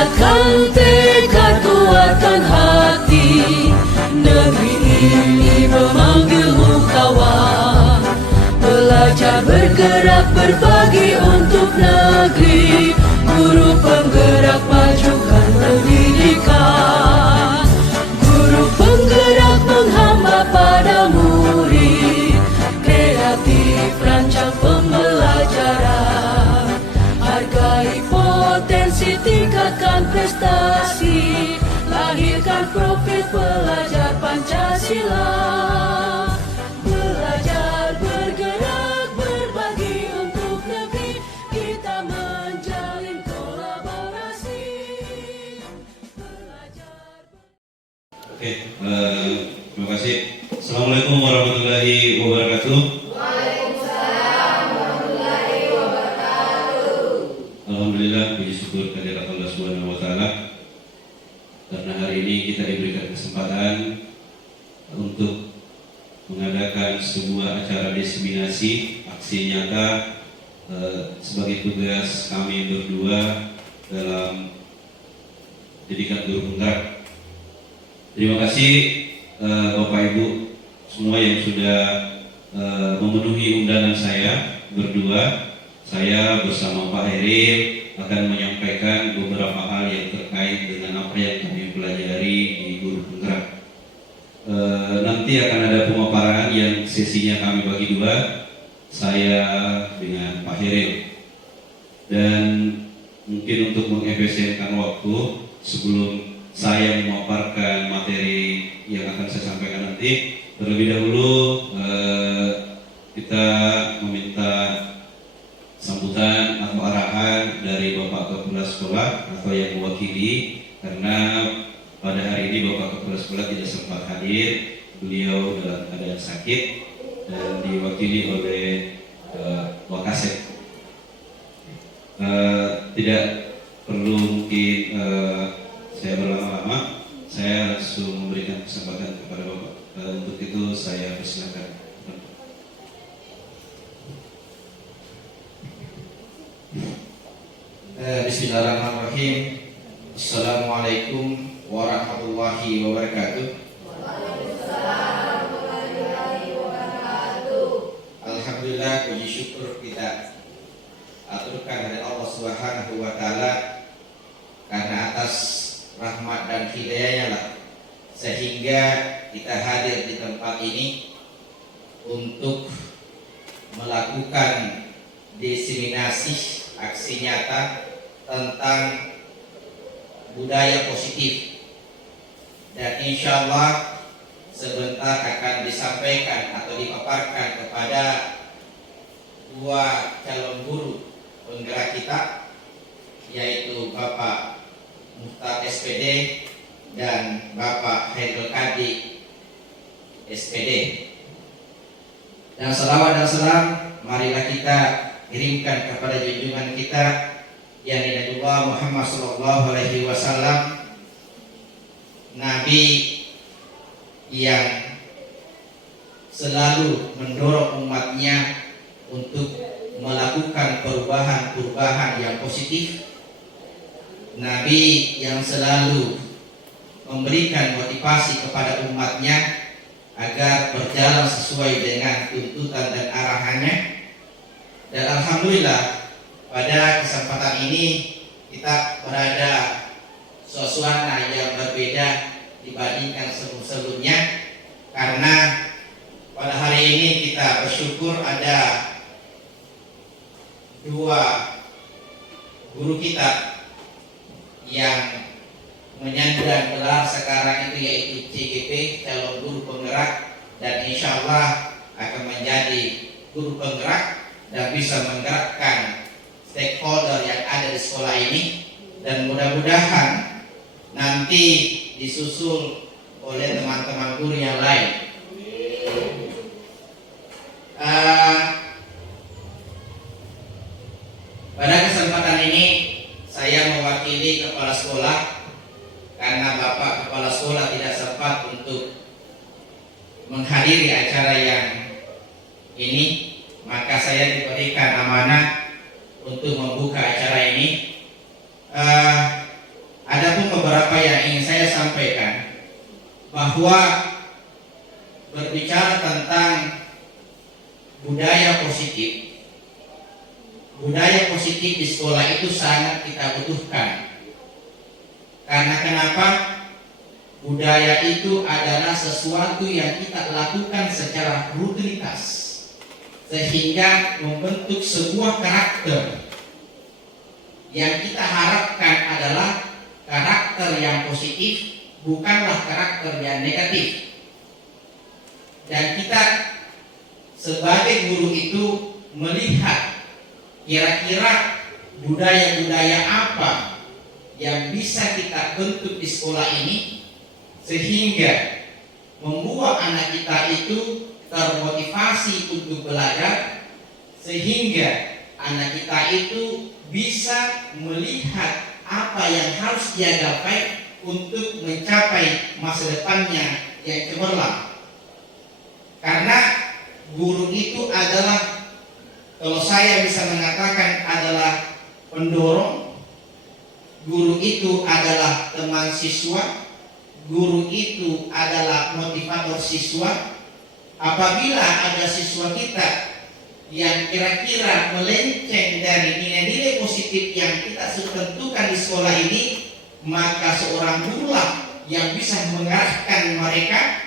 Kuatkan tekad, kuatkan hati. Negeri ini memanggilmu kawan. Belajar, bergerak, berbagi untuk negeri. Guru penggerak, majukan pendidikan. Guru penggerak menghamba pada murid. Kreatif, rancang pembelajaran. Hargai potensi, tingkatkan prestasi. Lahirkan profil pelajar Pancasila. Belajar, bergerak, berbagi untuk negeri. Kita menjalin kolaborasi. Belajar. Oke, terima kasih. Assalamualaikum warahmatullahi wabarakatuh. Alhamdulillah, puji syukur kehadirat Allah Subhanahu wa taala. Karena hari ini kita diberikan kesempatan untuk mengadakan sebuah acara diseminasi aksi nyata sebagai tugas kami berdua dalam pendidikan guru penggerak. Terima kasih Bapak Ibu semua yang sudah memenuhi undangan saya berdua. Saya bersama Pak Heril akan menyampaikan beberapa hal yang terkait dengan apa yang kami pelajari di guru penggerak. Nanti akan ada pemaparan yang sesinya kami bagi dua, saya dengan Pak Heril. Dan mungkin untuk mengefisienkan waktu, sebelum saya memaparkan materi yang akan saya sampaikan nanti, terlebih dahulu kita meminta sambutan atau arahan dari Bapak Kepala Sekolah atau yang mewakili, karena pada hari ini Bapak Kepala Sekolah tidak sempat hadir, beliau dalam keadaan sakit dan diwakili oleh Wakasek. Tidak perlu mungkin saya berlama-lama, saya langsung memberikan kesempatan kepada Bapak. Untuk itu saya persilakan. Bismillahirrahmanirrahim. Assalamualaikum warahmatullahi wabarakatuh. Alhamdulillah, puji syukur kita aturkan dari Allah Subhanahu wa taala, karena atas rahmat dan hidayahnya lah sehingga kita hadir di tempat ini untuk melakukan diseminasi aksi nyata tentang budaya positif, dan insya Allah sebentar akan disampaikan atau dipaparkan kepada dua calon guru penggerak kita, yaitu Bapak Muhtar SPD dan Bapak Haidul Kadi SPD. Dan salawat dan salam marilah kita kirimkan kepada junjungan kita yang Nabiullah Muhammad sallallahu alaihi wasallam, nabi yang selalu mendorong umatnya untuk melakukan perubahan-perubahan yang positif, nabi yang selalu memberikan motivasi kepada umatnya agar berjalan sesuai dengan tuntutan dan arahannya. Dan alhamdulillah pada kesempatan ini kita berada suasana yang berbeda dibandingkan sebelum-sebelumnya, karena pada hari ini kita bersyukur ada dua guru kita yang menyandang gelar sekarang itu, yaitu CGP, calon guru penggerak, dan insya Allah akan menjadi guru penggerak dan bisa menggerakkan stakeholder yang ada di sekolah ini, dan mudah-mudahan nanti disusul oleh teman-teman guru yang lain. Pada kesempatan ini saya mewakili kepala sekolah, karena Bapak Kepala Sekolah tidak sempat untuk menghadiri acara yang ini, maka saya diberikan amanah untuk membuka acara ini. bahwa berbicara tentang budaya positif di sekolah itu sangat kita butuhkan. Karena kenapa? Budaya itu adalah sesuatu yang kita lakukan secara rutinitas, sehingga membentuk sebuah karakter yang kita harapkan adalah karakter yang positif, bukanlah karakter yang negatif. Dan kita sebagai guru itu melihat kira-kira budaya-budaya apa yang bisa kita bentuk di sekolah ini, sehingga membuat anak kita itu termotivasi untuk belajar, sehingga anak kita itu bisa melihat apa yang harus dia gapai untuk mencapai masa depannya yang cemerlang. Karena guru itu adalah, kalau saya bisa mengatakan, adalah pendorong. Guru itu adalah teman siswa. Guru itu adalah motivator siswa. Apabila ada siswa kita yang kira-kira melenceng dari nilai-nilai positif yang kita tentukan di sekolah ini, maka seorang gurulah yang bisa mengarahkan mereka,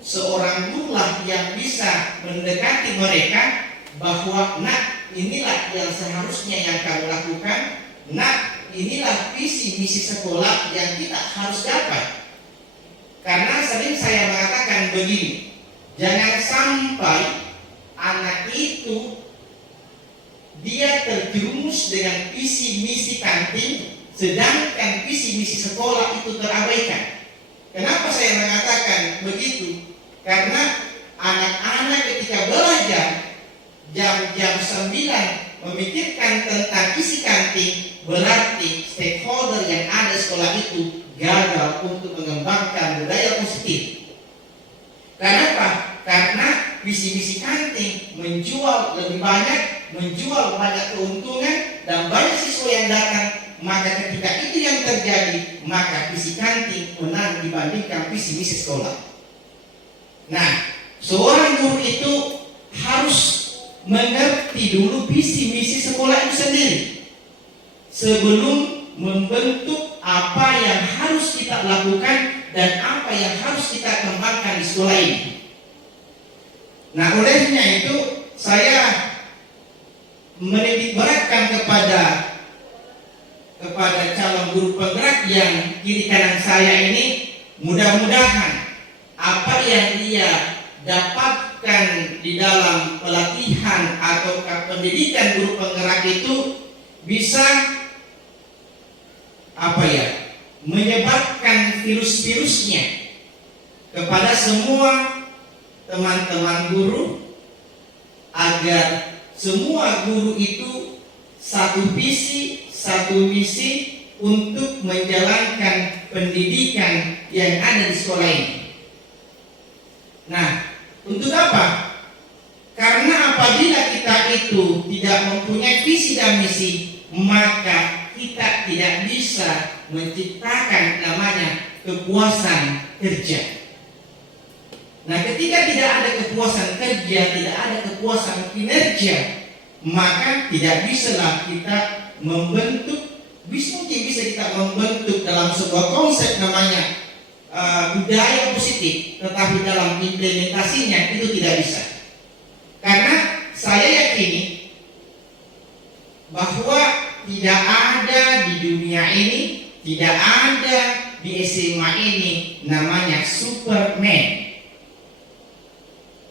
seorang gurulah yang bisa mendekati mereka bahwa, nak, inilah yang seharusnya yang kamu lakukan, nak, inilah visi misi sekolah yang kita harus dapat. Karena sering saya mengatakan begini, jangan sampai anak itu dia terjerumus dengan visi misi kantin, sedangkan visi misi sekolah itu terabaikan. Kenapa saya mengatakan begitu? Karena anak-anak ketika belajar jam-jam 9 memikirkan tentang isi kantin, berarti stakeholder yang ada di sekolah itu gagal untuk mengembangkan budaya positif. Kenapa? Karena visi-misi kantin menjual lebih banyak, menjual banyak keuntungan, dan banyak siswa yang datang. Maka ketika itu yang terjadi, maka visi kantin menang dibandingkan visi-misi sekolah. Nah, seorang guru itu harus mengerti dulu visi misi sekolah itu sendiri sebelum membentuk apa yang harus kita lakukan dan apa yang harus kita kembangkan di sekolah ini. Nah, olehnya itu saya menitik beratkan kepada calon guru penggerak yang kiri kanan saya ini, mudah-mudahan apa yang dia dapatkan di dalam pelatihan atau pendidikan guru penggerak itu bisa menyebarkan virus-virusnya kepada semua teman-teman guru, agar semua guru itu satu visi, satu misi untuk menjalankan pendidikan yang ada di sekolah ini. Nah, untuk apa? Karena apabila kita itu tidak mempunyai visi dan misi, maka kita tidak bisa menciptakan namanya kepuasan kerja. Nah, ketika tidak ada kepuasan kerja, tidak ada kepuasan kinerja, maka tidak bisalah kita membentuk, mungkin bisa kita membentuk dalam sebuah konsep namanya budaya positif, tetapi dalam implementasinya itu tidak bisa. Karena saya yakini bahwa tidak ada di dunia ini, tidak ada di SMA ini namanya Superman.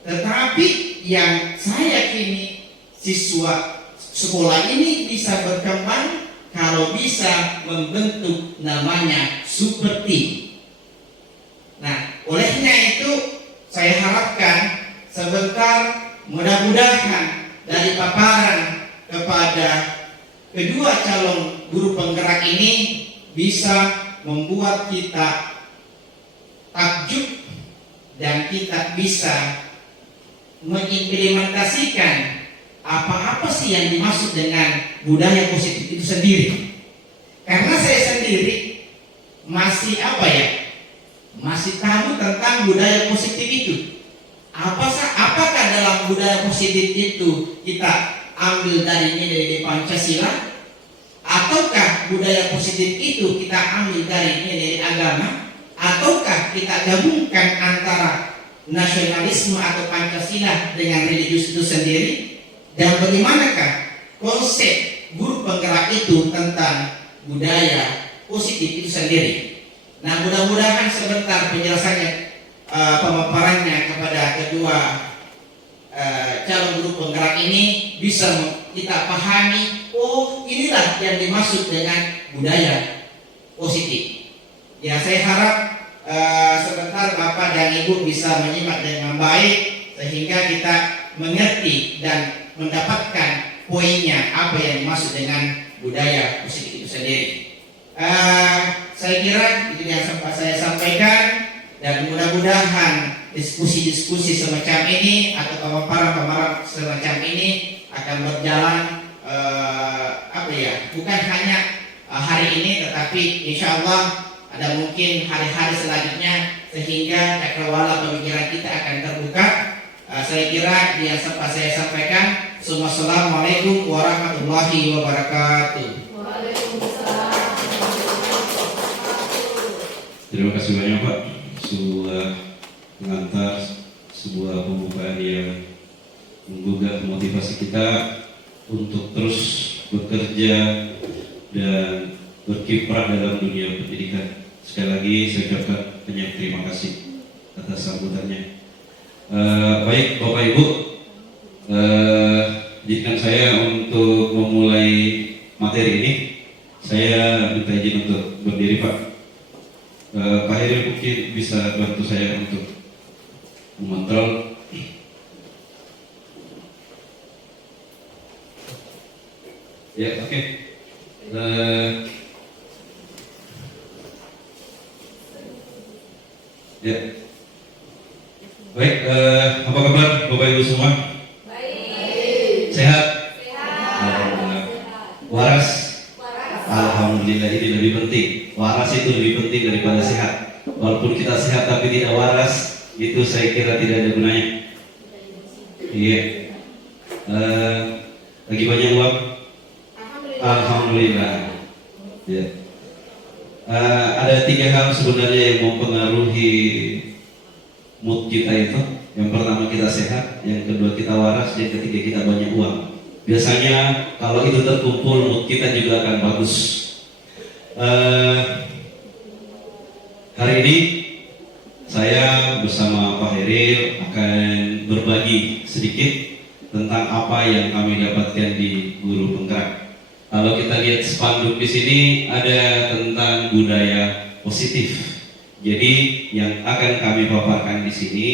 Tetapi yang saya yakini, siswa sekolah ini bisa berkembang kalau bisa membentuk namanya super team. Nah, olehnya itu saya harapkan sebentar, mudah-mudahan dari paparan kepada kedua calon guru penggerak ini bisa membuat kita takjub dan kita bisa mengimplementasikan apa-apa sih yang dimaksud dengan budaya positif itu sendiri. Karena saya sendiri masih masih tahu tentang budaya positif itu. Apakah dalam budaya positif itu kita ambil dari nilai Pancasila, ataukah budaya positif itu kita ambil dari nilai agama, ataukah kita gabungkan antara nasionalisme atau Pancasila dengan religius itu sendiri, dan bagaimanakah konsep guru penggerak itu tentang budaya positif itu sendiri. Nah, mudah-mudahan sebentar penjelasannya, pemaparannya kepada kedua calon guru penggerak ini bisa kita pahami, oh inilah yang dimaksud dengan budaya positif. Ya, saya harap sebentar Bapak dan Ibu bisa menyimak dengan baik sehingga kita mengerti dan mendapatkan poinnya apa yang dimaksud dengan budaya positif itu sendiri. Saya kira itu yang sempat saya sampaikan, dan mudah-mudahan diskusi-diskusi semacam ini atau pemaparan-pemaparan semacam ini akan berjalan bukan hanya hari ini, tetapi insya Allah ada mungkin hari-hari selanjutnya sehingga cakrawala pemikiran kita akan terbuka. Saya kira yang sempat saya sampaikan. Assalamualaikum warahmatullahi wabarakatuh. Terima kasih banyak Pak, sebuah pengantar, sebuah pembukaan yang menggugah motivasi kita untuk terus bekerja dan berkiprah dalam dunia pendidikan. Sekali lagi saya ucapkan banyak terima kasih atas sambutannya. Baik Bapak Ibu, izinkan saya untuk memulai materi ini. Saya minta izin untuk berdiri Pak. Pak Heri mungkin bisa bantu saya untuk mengontrol. Ya, oke. Ya. Baik, apa kabar Bapak Ibu semua? Baik. Sehat? Alhamdulillah. Waras? Alhamdulillah, ini lebih penting. Waras itu lebih penting daripada sehat. Walaupun kita sehat tapi tidak waras, itu saya kira tidak ada gunanya. Iya. Lagi banyak uang? Alhamdulillah. Ya. Ada 3 hal sebenarnya yang mempengaruhi mood kita itu. Yang pertama kita sehat, yang kedua kita waras, yang ketiga kita banyak uang. Biasanya kalau itu terkumpul mood kita juga akan bagus. Hari ini saya bersama Pak Heri akan berbagi sedikit tentang apa yang kami dapatkan di Guru Penggerak. Kalau kita lihat spanduk di sini ada tentang budaya positif. Jadi yang akan kami paparkan di sini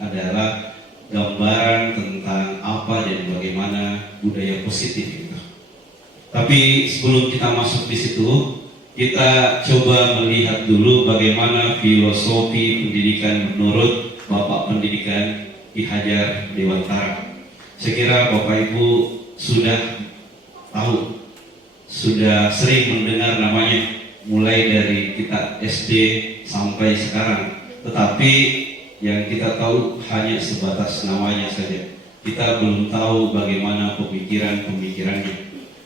adalah gambaran tentang apa dan bagaimana budaya positif itu. Tapi sebelum kita masuk di situ, kita coba melihat dulu bagaimana filosofi pendidikan menurut Bapak Pendidikan Ki Hajar Dewantara. Saya kira Bapak Ibu sudah tahu, sudah sering mendengar namanya, mulai dari kita SD sampai sekarang. Tetapi yang kita tahu hanya sebatas namanya saja. Kita belum tahu bagaimana pemikiran-pemikirannya.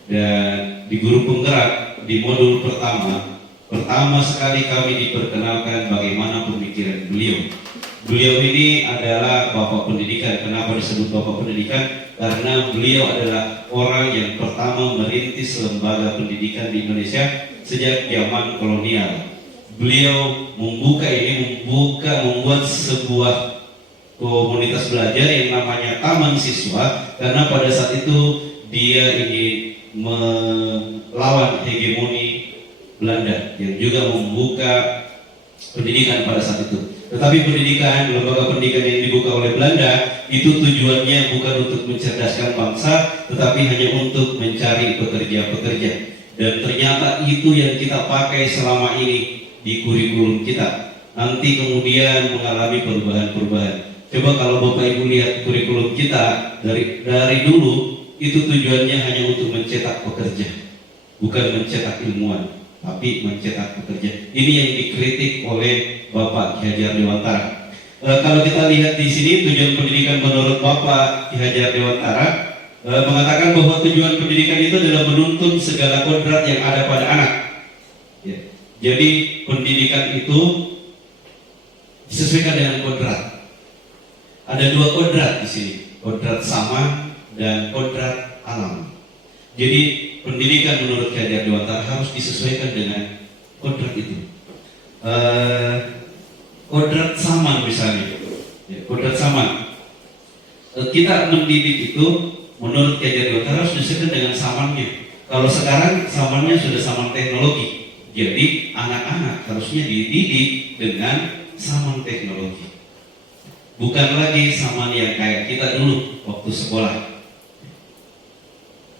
Dan di Guru Penggerak, di modul pertama sekali kami diperkenalkan bagaimana pemikiran beliau. Beliau ini adalah Bapak Pendidikan. Kenapa disebut Bapak Pendidikan? Karena beliau adalah orang yang pertama merintis lembaga pendidikan di Indonesia sejak zaman kolonial. Beliau membuat sebuah komunitas belajar yang namanya Taman Siswa, karena pada saat itu dia ingin melawan hegemoni Belanda yang juga membuka pendidikan pada saat itu. Tetapi lembaga pendidikan yang dibuka oleh Belanda itu tujuannya bukan untuk mencerdaskan bangsa, tetapi hanya untuk mencari pekerja-pekerja. Dan ternyata itu yang kita pakai selama ini di kurikulum kita. Nanti kemudian mengalami perubahan-perubahan. Coba kalau Bapak Ibu lihat kurikulum kita dari dulu, itu tujuannya hanya untuk mencetak pekerja, bukan mencetak ilmuwan. tapi mencetak pekerja. Ini yang dikritik oleh Bapak Ki Hajar Dewantara. Kalau kita lihat di sini tujuan pendidikan menurut Bapak Ki Hajar Dewantara mengatakan bahwa tujuan pendidikan itu adalah menuntun segala kodrat yang ada pada anak. Ya. Jadi pendidikan itu disesuaikan dengan kodrat. Ada dua kodrat di sini, kodrat zaman dan kodrat alam. Jadi pendidikan menurut Ki Hajar Dewantara harus disesuaikan dengan kodrat itu. Kodrat zaman misalnya, ya, kodrat zaman. Kita mendidik itu menurut Ki Hajar Dewantara harus disesuaikan dengan zamannya. Kalau sekarang zamannya sudah zaman teknologi, jadi anak-anak harusnya dididik dengan zaman teknologi. Bukan lagi zaman yang kayak kita dulu waktu sekolah.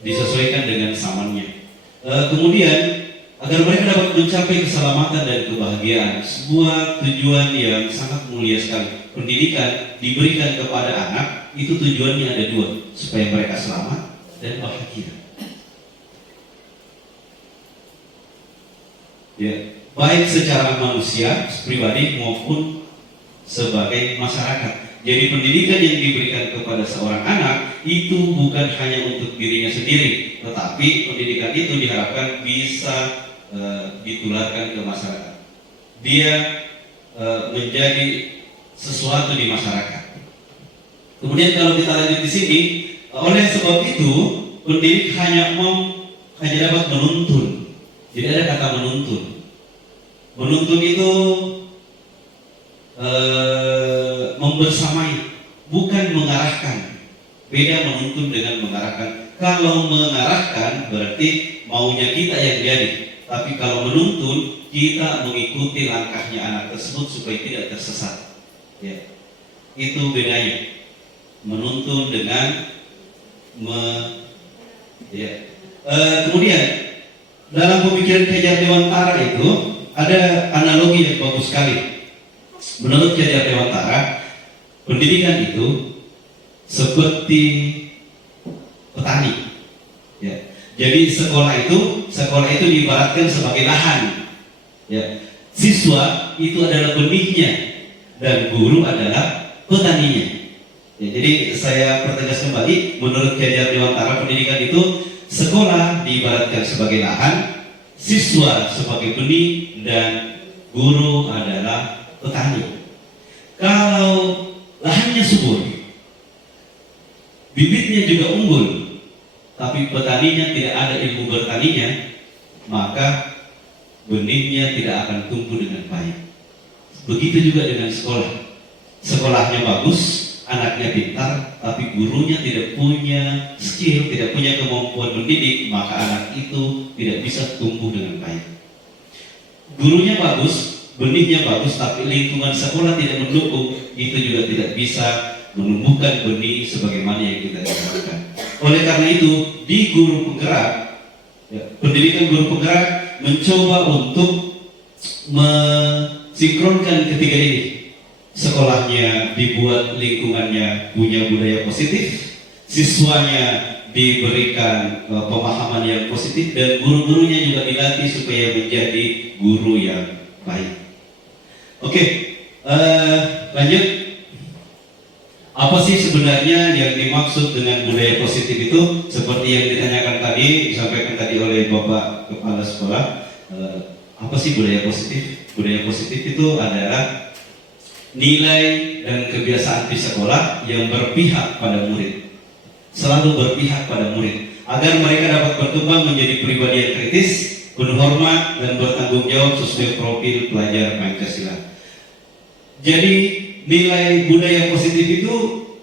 Disesuaikan dengan zamannya. Kemudian agar mereka dapat mencapai keselamatan dan kebahagiaan, sebuah tujuan yang sangat mulia sekali. Pendidikan diberikan kepada anak itu tujuannya ada dua, supaya mereka selamat dan bahagia. Ya, baik secara manusia pribadi maupun sebagai masyarakat. Jadi pendidikan yang diberikan kepada seorang anak itu bukan hanya untuk dirinya sendiri, tetapi pendidikan itu diharapkan bisa ditularkan ke masyarakat. Dia menjadi sesuatu di masyarakat. Kemudian kalau kita lanjut di sini, oleh sebab itu pendidik hanya dapat menuntun. Jadi ada kata menuntun. Menuntun itu membersamai, bukan mengarahkan. Beda menuntun dengan mengarahkan. Kalau mengarahkan berarti maunya kita yang jadi, tapi kalau menuntun kita mengikuti langkahnya anak tersebut supaya tidak tersesat. Ya, itu bedanya menuntun dengan kemudian dalam pemikiran Ki Hajar Dewantara itu ada analogi yang bagus sekali. Menurut Ki Hajar Dewantara, pendidikan itu seperti petani. Ya. Jadi sekolah itu diibaratkan sebagai lahan. Ya. Siswa itu adalah benihnya dan guru adalah petaninya. Ya, jadi saya pertegas kembali, menurut Ki Hajar Dewantara pendidikan itu sekolah diibaratkan sebagai lahan, siswa sebagai benih, dan guru adalah petani. Kalau lahannya subur, bibitnya juga unggul, tapi petaninya tidak ada ilmu bertaninya, maka benihnya tidak akan tumbuh dengan baik. Begitu juga dengan sekolah. Sekolahnya bagus, anaknya pintar, tapi gurunya tidak punya skill, tidak punya kemampuan mendidik, maka anak itu tidak bisa tumbuh dengan baik. Gurunya bagus, benihnya bagus, tapi lingkungan sekolah tidak mendukung, itu juga tidak bisa menumbuhkan benih sebagaimana yang kita inginkan. Oleh karena itu, di guru penggerak, pendidikan guru penggerak mencoba untuk mensinkronkan ketiga ini. Sekolahnya dibuat lingkungannya punya budaya positif, siswanya diberikan pemahaman yang positif, dan guru-gurunya juga dilatih supaya menjadi guru yang baik. Oke, lanjut. Apa sih sebenarnya yang dimaksud dengan budaya positif itu? Seperti yang ditanyakan tadi, disampaikan tadi oleh Bapak Kepala Sekolah. Apa sih budaya positif? Budaya positif itu adalah nilai dan kebiasaan di sekolah yang berpihak pada murid, selalu berpihak pada murid, agar mereka dapat berkembang menjadi pribadi yang kritis, penuh hormat, dan bertanggung jawab sesuai profil pelajar Pancasila. Jadi nilai budaya positif itu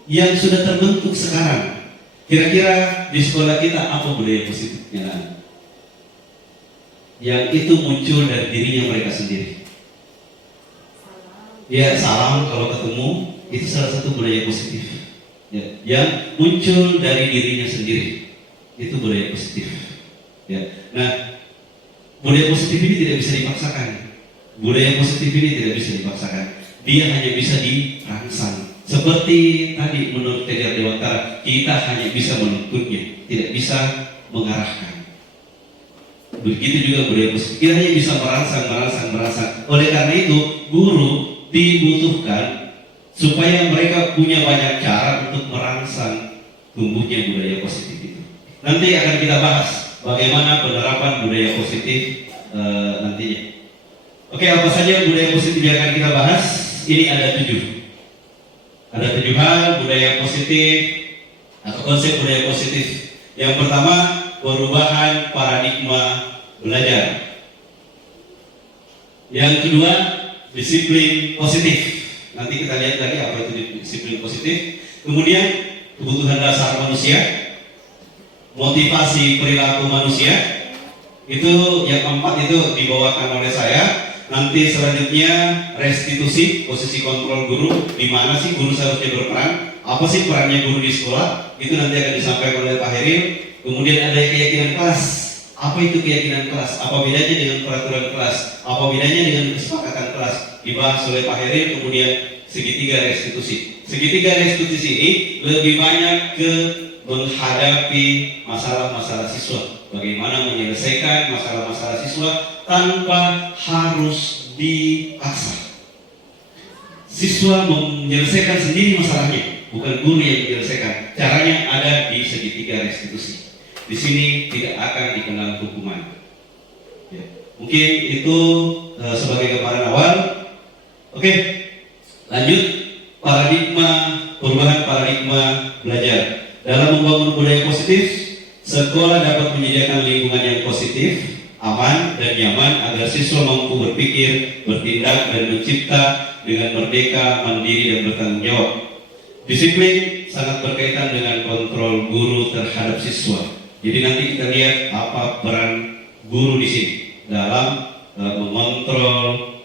yang sudah terbentuk sekarang. Kira-kira di sekolah kita apa budaya positifnya? Yang itu muncul dari dirinya mereka sendiri. Ya, salam kalau ketemu itu salah satu budaya positif. Ya, yang muncul dari dirinya sendiri itu budaya positif. Ya, nah budaya positif ini tidak bisa dipaksakan. Budaya positif ini tidak bisa dipaksakan. Dia hanya bisa dirangsang. Seperti tadi menurut Ki Hajar Dewantara, kita hanya bisa menuntunnya, tidak bisa mengarahkan. begitu juga budaya positif. Kita hanya bisa merangsang. Oleh karena itu, guru dibutuhkan supaya mereka punya banyak cara untuk merangsang tumbuhnya budaya positif itu. Nanti akan kita bahas bagaimana penerapan budaya positif nantinya. Oke, apa saja budaya positif yang akan kita bahas? Ini ada 7. Ada 7 hal budaya positif atau konsep budaya positif. Yang pertama, perubahan paradigma belajar. Yang kedua, disiplin positif. Nanti kita lihat lagi apa itu disiplin positif. Kemudian, kebutuhan dasar manusia, motivasi perilaku manusia. Itu yang keempat, itu dibawakan oleh saya. Nanti selanjutnya restitusi, posisi kontrol guru. Di mana sih guru seharusnya berperan? Apa sih perannya guru di sekolah? Itu nanti akan disampaikan oleh Pak Heril. Kemudian ada keyakinan kelas. Apa itu keyakinan kelas? Apa bedanya dengan peraturan kelas? Apa bedanya dengan kesepakatan kelas? Dibahas oleh Pak Heril. Kemudian segitiga restitusi. Segitiga restitusi ini lebih banyak ke menghadapi masalah-masalah siswa. Bagaimana menyelesaikan masalah-masalah siswa tanpa harus dipaksa. Siswa menyelesaikan sendiri masalahnya, bukan guru yang menyelesaikan. Caranya ada di segitiga restitusi. Di sini tidak akan dikenal hukuman. Ya. Mungkin itu sebagai gambaran awal. Oke, lanjut. Perubahan paradigma belajar. Dalam membangun budaya positif, sekolah dapat menyediakan lingkungan yang positif, aman dan nyaman agar siswa mampu berpikir, bertindak dan mencipta dengan merdeka, mandiri dan bertanggung jawab. Disiplin sangat berkaitan dengan kontrol guru terhadap siswa. Jadi nanti kita lihat apa peran guru di sini dalam mengontrol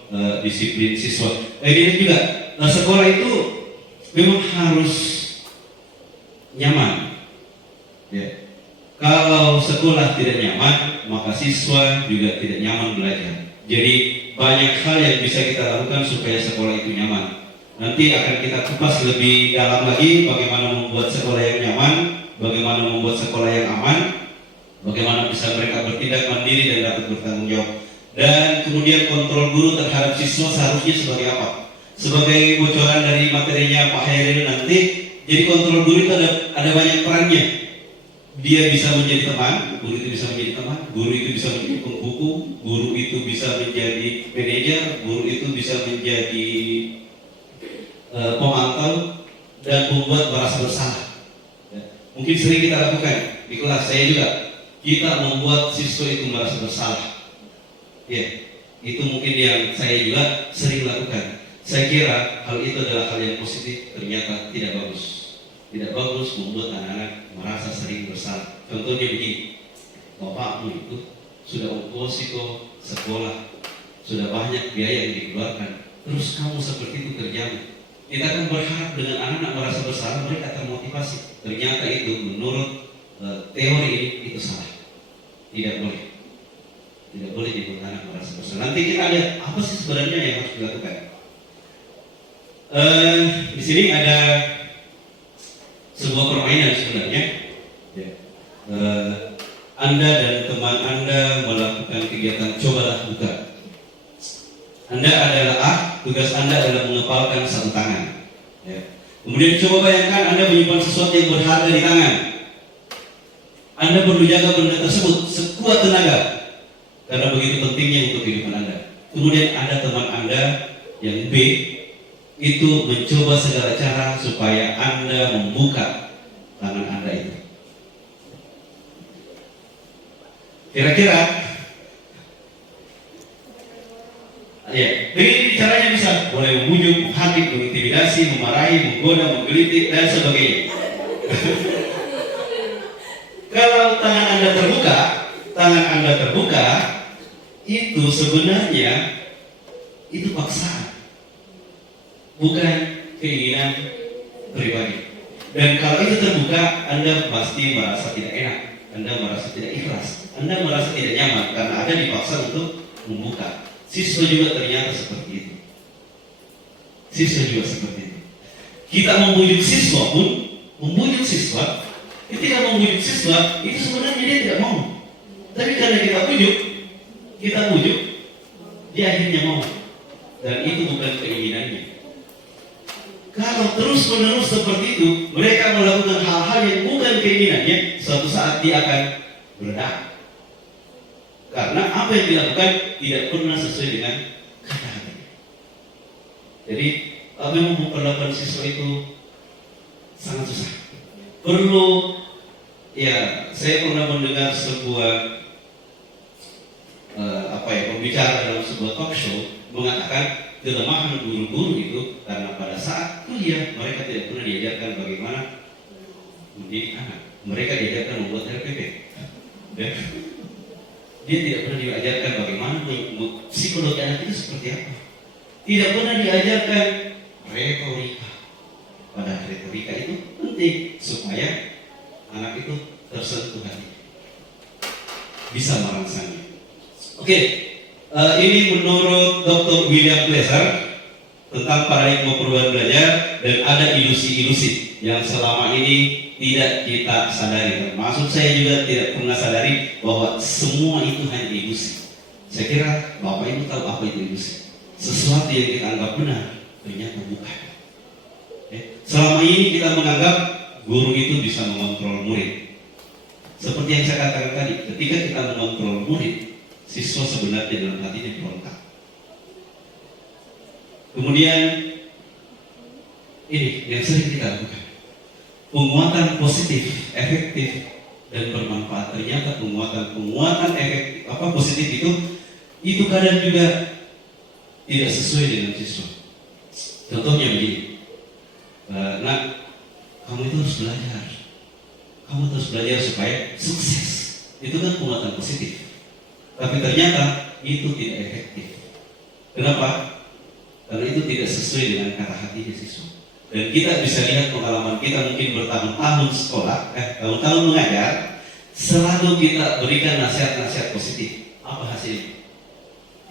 disiplin siswa. Ini juga sekolah itu memang harus nyaman. Ya. Kalau sekolah tidak nyaman, maka siswa juga tidak nyaman belajar. Jadi banyak hal yang bisa kita lakukan supaya sekolah itu nyaman. Nanti akan kita kupas lebih dalam lagi bagaimana membuat sekolah yang nyaman, bagaimana membuat sekolah yang aman, bagaimana bisa mereka bertindak mandiri dan dapat bertanggung jawab. Dan kemudian kontrol guru terhadap siswa seharusnya sebagai apa? Sebagai bocoran dari materinya Pak Heril nanti, jadi kontrol guru itu ada banyak perannya. Dia bisa menjadi teman, guru itu bisa menjadi teman, guru itu bisa menjadi penghukum, guru itu bisa menjadi manajer, guru itu bisa menjadi pemantau dan membuat merasa bersalah. Ya. Mungkin sering kita lakukan di kelas, saya juga, kita membuat siswa itu merasa bersalah. Ya, itu mungkin yang saya juga sering lakukan. Saya kira hal itu adalah hal yang positif, ternyata tidak bagus. Tidak bagus membuat anak-anak merasa sering bersalah. Contohnya begini, bapakmu itu sudah ongkosiko sekolah, sudah banyak biaya yang dikeluarkan, terus kamu seperti itu kerjamu. Kita akan berharap dengan anak-anak merasa bersalah, mereka termotivasi. Ternyata itu menurut teori ini itu salah. Tidak boleh. Tidak boleh dibuat anak merasa bersalah. Nanti kita lihat apa sih sebenarnya yang harus dilakukan. Di sini ada sebuah permainan sebenarnya. Ya. Anda dan teman Anda melakukan kegiatan cobalah buka. Anda adalah A, tugas Anda adalah mengepalkan satu tangan. Ya. Kemudian coba bayangkan Anda menyimpan sesuatu yang berharga di tangan. Anda perlu jaga benda tersebut sekuat tenaga, karena begitu pentingnya untuk kehidupan Anda. Kemudian ada teman Anda yang B, itu mencoba segala cara supaya Anda membuka tangan Anda itu. Kira-kira ya, begini caranya bisa, boleh membujuk, menghakimi, mengintimidasi, memarahi, menggoda, menggelitik dan sebagainya. Kalau tangan Anda terbuka, itu sebenarnya itu paksaan, bukan keinginan pribadi. Dan kalau itu terbuka, Anda pasti merasa tidak enak, Anda merasa tidak ikhlas, Anda merasa tidak nyaman karena Anda dipaksa untuk membuka. Siswa juga ternyata seperti itu. Kita membujuk siswa pun, ketika membujuk siswa itu sebenarnya dia tidak mau. Tapi karena kita bujuk, kita bujuk, dia akhirnya mau. Dan itu bukan keinginannya. Kalau terus-menerus seperti itu, mereka melakukan hal-hal yang bukan keinginannya, suatu saat dia akan meledak. Karena apa yang dilakukan tidak pernah sesuai dengan kata hatinya. Jadi, memang memperlakukan siswa itu sangat susah. Perlu, ya, saya pernah mendengar sebuah pembicara dalam sebuah talk show mengatakan kelemahan guru-guru itu karena pada saat kuliah mereka tidak pernah diajarkan bagaimana mendidik anak. Mereka diajarkan membuat RPP. Dia tidak pernah diajarkan bagaimana psikologi anak itu seperti apa. Tidak pernah diajarkan retorika. Pada retorika itu penting supaya anak itu tersentuh hati, bisa merangsangnya. Oke, ini menurut Dr. William Glasser tentang paradigma perubahan belajar, dan ada ilusi-ilusi yang selama ini tidak kita sadari. Termasuk saya juga tidak pernah sadari bahwa semua itu hanya ilusi. Saya kira Bapak Ibu tahu apa itu ilusi. Sesuatu yang kita anggap benar ternyata bukan. Selama ini kita menganggap guru itu bisa mengontrol murid. Seperti yang saya katakan tadi, ketika kita mengontrol murid, siswa sebenarnya dalam hatinya berontak. Kemudian ini yang sering kita lakukan, penguatan positif, efektif, dan bermanfaat. Ternyata penguatan efektif positif itu kadang juga tidak sesuai dengan siswa. Contohnya begini, nak, kamu itu harus belajar. Kamu harus belajar supaya sukses. Itu kan penguatan positif. Tapi ternyata itu tidak efektif. Kenapa? Karena itu tidak sesuai dengan kata hati siswa. Dan kita bisa lihat pengalaman kita mungkin bertahun-tahun sekolah, tahun-tahun mengajar, selalu kita berikan nasihat-nasihat positif. Apa hasilnya?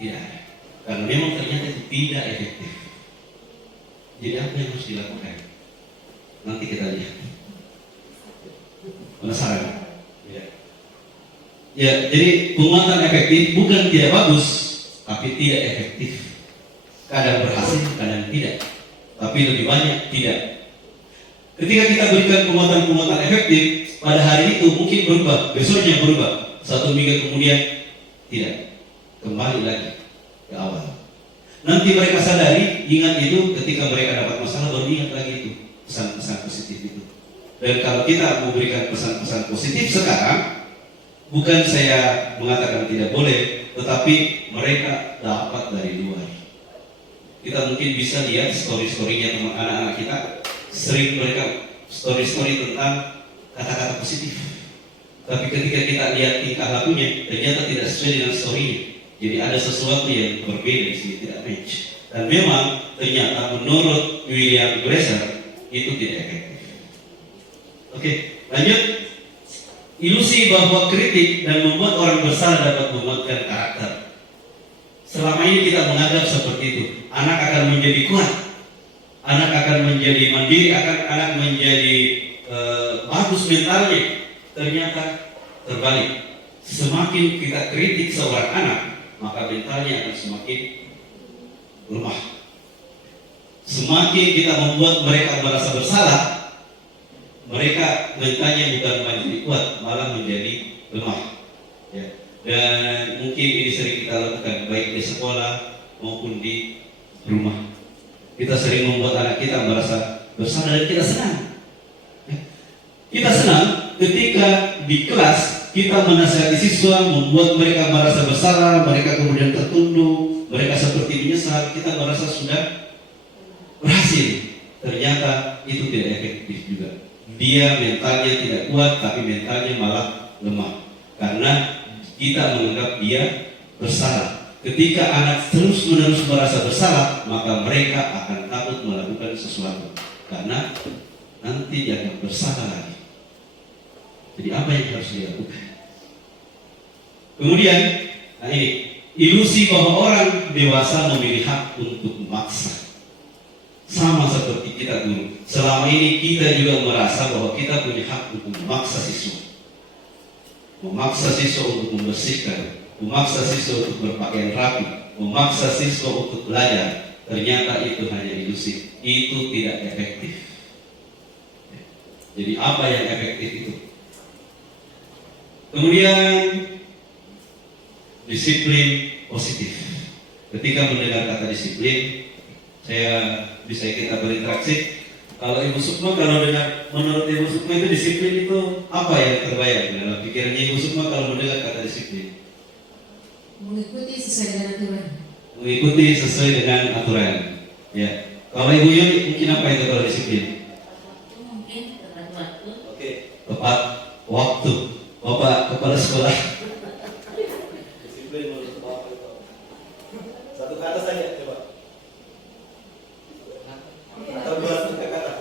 Tidak ada. Karena memang ternyata itu tidak efektif. Jadi apa yang harus dilakukan? Nanti kita lihat. Penasaran? Ya, jadi penguatan efektif bukan tidak bagus, tapi tidak efektif. Kadang berhasil, kadang tidak. Tapi lebih banyak tidak. Ketika kita berikan penguatan efektif, pada hari itu mungkin berubah, besoknya berubah, 1 minggu kemudian tidak. Kembali lagi ke awal. Nanti mereka sadari, ingat itu ketika mereka dapat masalah, baru ingat lagi itu pesan-pesan positif itu. Dan kalau kita memberikan pesan-pesan positif sekarang, bukan saya mengatakan tidak boleh, tetapi mereka dapat dari luar. Kita mungkin bisa lihat story-storynya teman anak-anak kita, sering mereka story-story tentang kata-kata positif. Tapi ketika kita lihat tingkah lakunya, ternyata tidak sesuai dengan story-nya. Jadi ada sesuatu yang berbeda di sini, tidak match. Dan memang ternyata menurut William Glasser itu tidak efektif. Oke, lanjut. Ilusi bahwa kritik dan membuat orang bersalah dapat menguatkan karakter. Selama ini kita menganggap seperti itu. Anak akan menjadi kuat, anak akan menjadi mandiri, anak menjadi bagus mentalnya. Ternyata terbalik. Semakin kita kritik seorang anak, maka mentalnya akan semakin lemah. Semakin kita membuat mereka merasa bersalah, mereka mentalnya bukan menjadi kuat, malah menjadi lemah. Ya. Dan mungkin ini sering kita lakukan baik di sekolah maupun di rumah. Kita sering membuat anak kita merasa bersalah dan kita senang. Ya. Kita senang ketika di kelas kita menasihati siswa, membuat mereka merasa bersalah, mereka kemudian tertunduk, mereka seperti menyesal, kita merasa sudah berhasil. Ternyata itu tidak efektif juga. Dia mentalnya tidak kuat, tapi mentalnya malah lemah. Karena kita menganggap dia bersalah. Ketika anak terus-menerus merasa bersalah, maka mereka akan takut melakukan sesuatu. Karena nanti dia akan bersalah lagi. Jadi apa yang harus dilakukan? Kemudian, nah ini, ilusi bahwa orang dewasa memiliki hak untuk memaksa. Sama seperti kita dulu. Selama ini kita juga merasa bahwa kita punya hak untuk memaksa siswa. Memaksa siswa untuk membersihkan memaksa siswa untuk berpakaian rapi, memaksa siswa untuk belajar, ternyata itu hanya ilusi. Itu tidak efektif. Jadi apa yang efektif itu? Kemudian disiplin positif. Ketika mendengar kata disiplin, saya bisa kita berinteraksi. Kalau Ibu Sukma, kalau dengar, menurut Ibu Sukma itu disiplin itu apa yang terbayang dalam pikirannya Ibu Sukma kalau mendengar kata disiplin? Mengikuti sesuai dengan aturan. Mengikuti sesuai dengan aturan. Ya. Kalau Ibu Yuni mungkin apa itu kalau disiplin? Mungkin tepat waktu. Oke, tepat waktu. Bapak kepala sekolah. Disiplin menurut Bapak itu. Satu kata saja coba. Atau dua kata.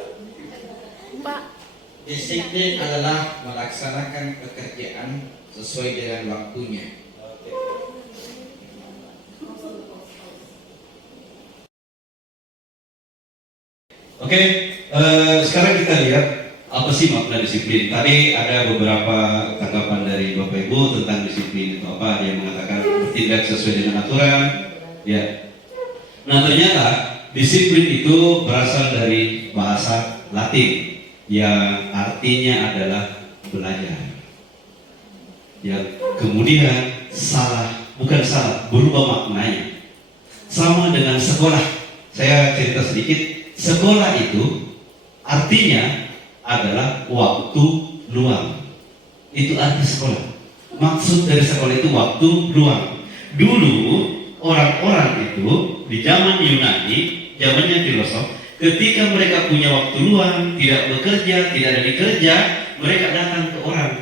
Disiplin adalah melaksanakan pekerjaan sesuai dengan waktunya. Oke, sekarang kita lihat apa sih makna disiplin. Tadi ada beberapa tanggapan dari Bapak Ibu tentang disiplin itu apa. Dia mengatakan bertindak sesuai dengan aturan. Ya. Nah ternyata disiplin itu berasal dari bahasa Latin yang artinya adalah belajar. Yang kemudian berubah maknanya. Sama dengan sekolah. Saya cerita sedikit. Sekolah itu artinya adalah waktu luang. Itu arti sekolah. Maksud dari sekolah itu waktu luang. Dulu orang-orang itu di zaman Yunani, zamannya filosof, ketika mereka punya waktu luang, tidak bekerja, tidak ada kerja, mereka datang ke orang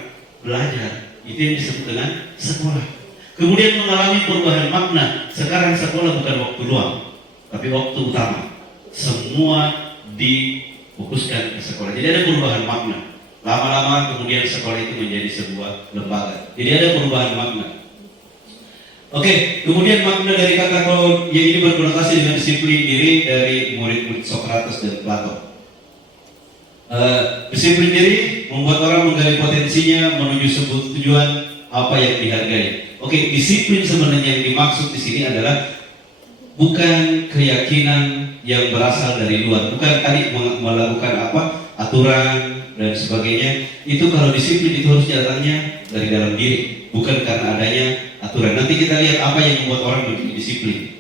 belajar. Itu yang disebut dengan sekolah. Kemudian mengalami perubahan makna. Sekarang sekolah bukan waktu luang, tapi waktu utama. Semua difokuskan ke sekolah. Jadi ada perubahan makna. Lama-lama kemudian sekolah itu menjadi sebuah lembaga. Jadi ada perubahan makna. Oke, kemudian makna dari kata kalau yang ini berkonotasi dengan disiplin diri dari murid-murid Sokrates dan Plato. Disiplin diri membuat orang menggali potensinya menuju sebuah tujuan apa yang dihargai. Oke, disiplin sebenarnya yang dimaksud di sini adalah bukan keyakinan yang berasal dari luar, bukan tadi melakukan aturan dan sebagainya. Itu kalau disiplin itu harus datangnya dari dalam diri, bukan karena adanya aturan. Nanti kita lihat apa yang membuat orang menjadi disiplin.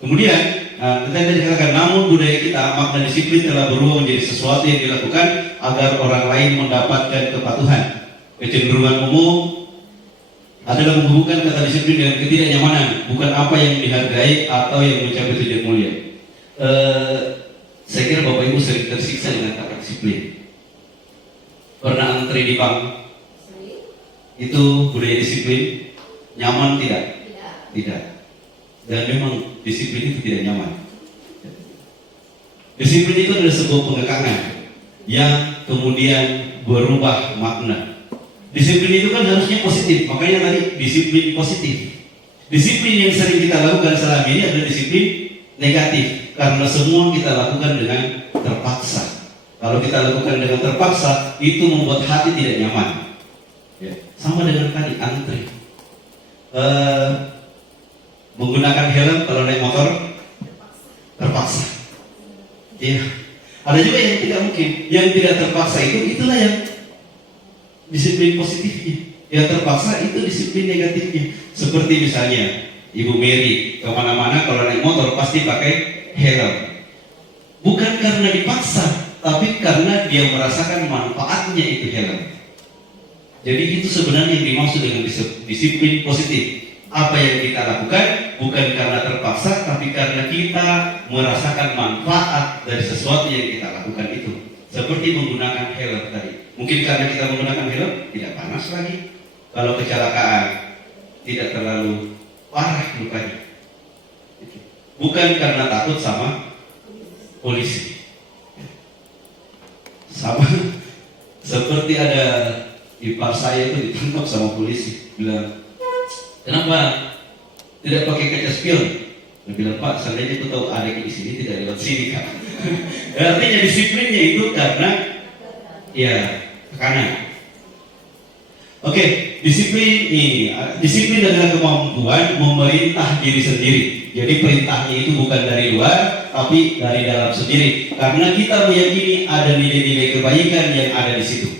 Kemudian kita tadi katakan, namun budaya kita makna disiplin telah berubah menjadi sesuatu yang dilakukan agar orang lain mendapatkan kepatuhan. Kecenderungan umum adalah menghubungkan kata disiplin dengan ketidaknyamanan, bukan apa yang dihargai atau yang mencapai tujuan mulia. Saya kira Bapak Ibu sering tersiksa dengan kata disiplin. Pernah antri di bank? Itu budaya disiplin? Nyaman tidak? Tidak. Dan memang disiplin itu tidak nyaman. Disiplin itu adalah sebuah pengekangan yang kemudian berubah makna. Disiplin itu kan harusnya positif, makanya tadi disiplin positif. Disiplin yang sering kita lakukan selama ini adalah disiplin negatif, karena semua kita lakukan dengan terpaksa. Kalau kita lakukan dengan terpaksa, itu membuat hati tidak nyaman. Ya. Sama dengan tadi antri. Menggunakan helm kalau naik motor terpaksa. Iya. Ada juga yang tidak mungkin, yang tidak terpaksa itulah yang disiplin positifnya. Yang terpaksa itu disiplin negatifnya. Seperti misalnya Ibu Mary kemana-mana kalau naik motor pasti pakai helm. Bukan karena dipaksa, tapi karena dia merasakan manfaatnya itu helm. Jadi itu sebenarnya yang dimaksud dengan disiplin positif. Apa yang kita lakukan bukan karena terpaksa, tapi karena kita merasakan manfaat dari sesuatu yang kita lakukan itu. Seperti menggunakan helm tadi. Mungkin karena kita menggunakan helm tidak panas lagi. Kalau kecelakaan tidak terlalu parah lukanya. Bukan karena takut sama polisi. Sama seperti ada ipar saya itu ditangkap sama polisi, bilang, kenapa tidak pakai kaca spion? Dia bilang, Pak, seandainya aku tahu adik di sini tidak lewat sini, Kak. Artinya disiplinnya itu karena ya tekanan. Oke, disiplin adalah kemampuan memerintah diri sendiri. Jadi perintahnya itu bukan dari luar, tapi dari dalam sendiri. Karena kita meyakini ada nilai-nilai kebaikan yang ada di situ.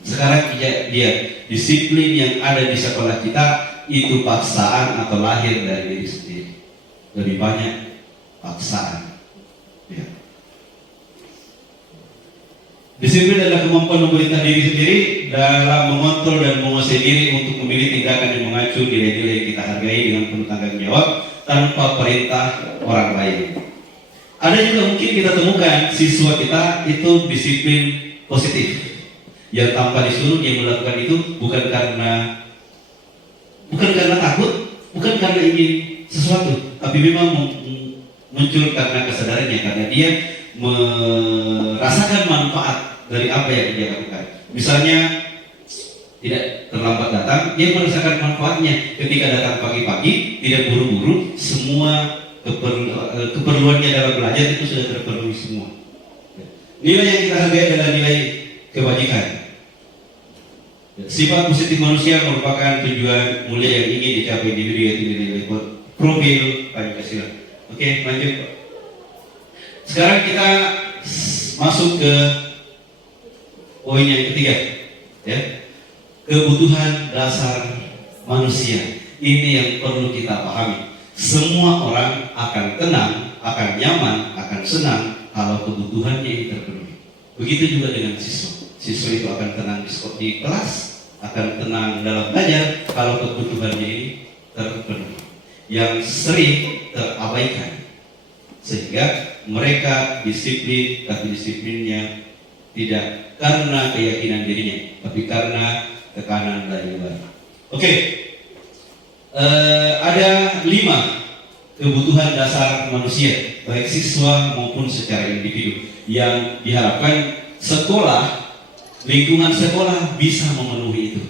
Sekarang dia disiplin yang ada di sekolah kita itu paksaan atau lahir dari diri sendiri. Lebih banyak paksaan. Ya. Disiplin adalah kemampuan memerintah diri sendiri dalam mengontrol dan menguasai diri untuk memilih tindakan yang mengacu nilai-nilai yang kita hargai dengan penuh tanggung jawab tanpa perintah orang lain. Ada juga mungkin kita temukan siswa kita itu disiplin positif, yang tanpa disuruh dia melakukan itu bukan karena takut, bukan karena ingin sesuatu, tapi memang muncul karena kesadarannya, karena dia merasakan manfaat dari apa yang dia lakukan. Misalnya tidak terlambat datang, dia merasakan manfaatnya. Ketika datang pagi-pagi, tidak buru-buru, semua keperluannya dalam belajar itu sudah terpenuhi semua. Nilai yang kita hargai adalah nilai kebajikan. Sifat positif manusia merupakan tujuan mulia yang ingin dicapai individu, yaitu nilai profil Pancasila. Oke, lanjut. Sekarang kita masuk ke poin yang ketiga, ya. Kebutuhan dasar manusia. Ini yang perlu kita pahami. Semua orang akan tenang, akan nyaman, akan senang kalau kebutuhannya ini terpenuhi. Begitu juga dengan siswa. Siswa itu akan tenang di kelas, akan tenang dalam belajar kalau kebutuhannya ini terpenuhi. Yang sering terabaikan, sehingga mereka disiplin, tapi disiplinnya tidak karena keyakinan dirinya, tapi karena tekanan dari luar. Oke, ada 5 kebutuhan dasar manusia, baik siswa maupun secara individu, yang diharapkan sekolah, lingkungan sekolah bisa memenuhi itu.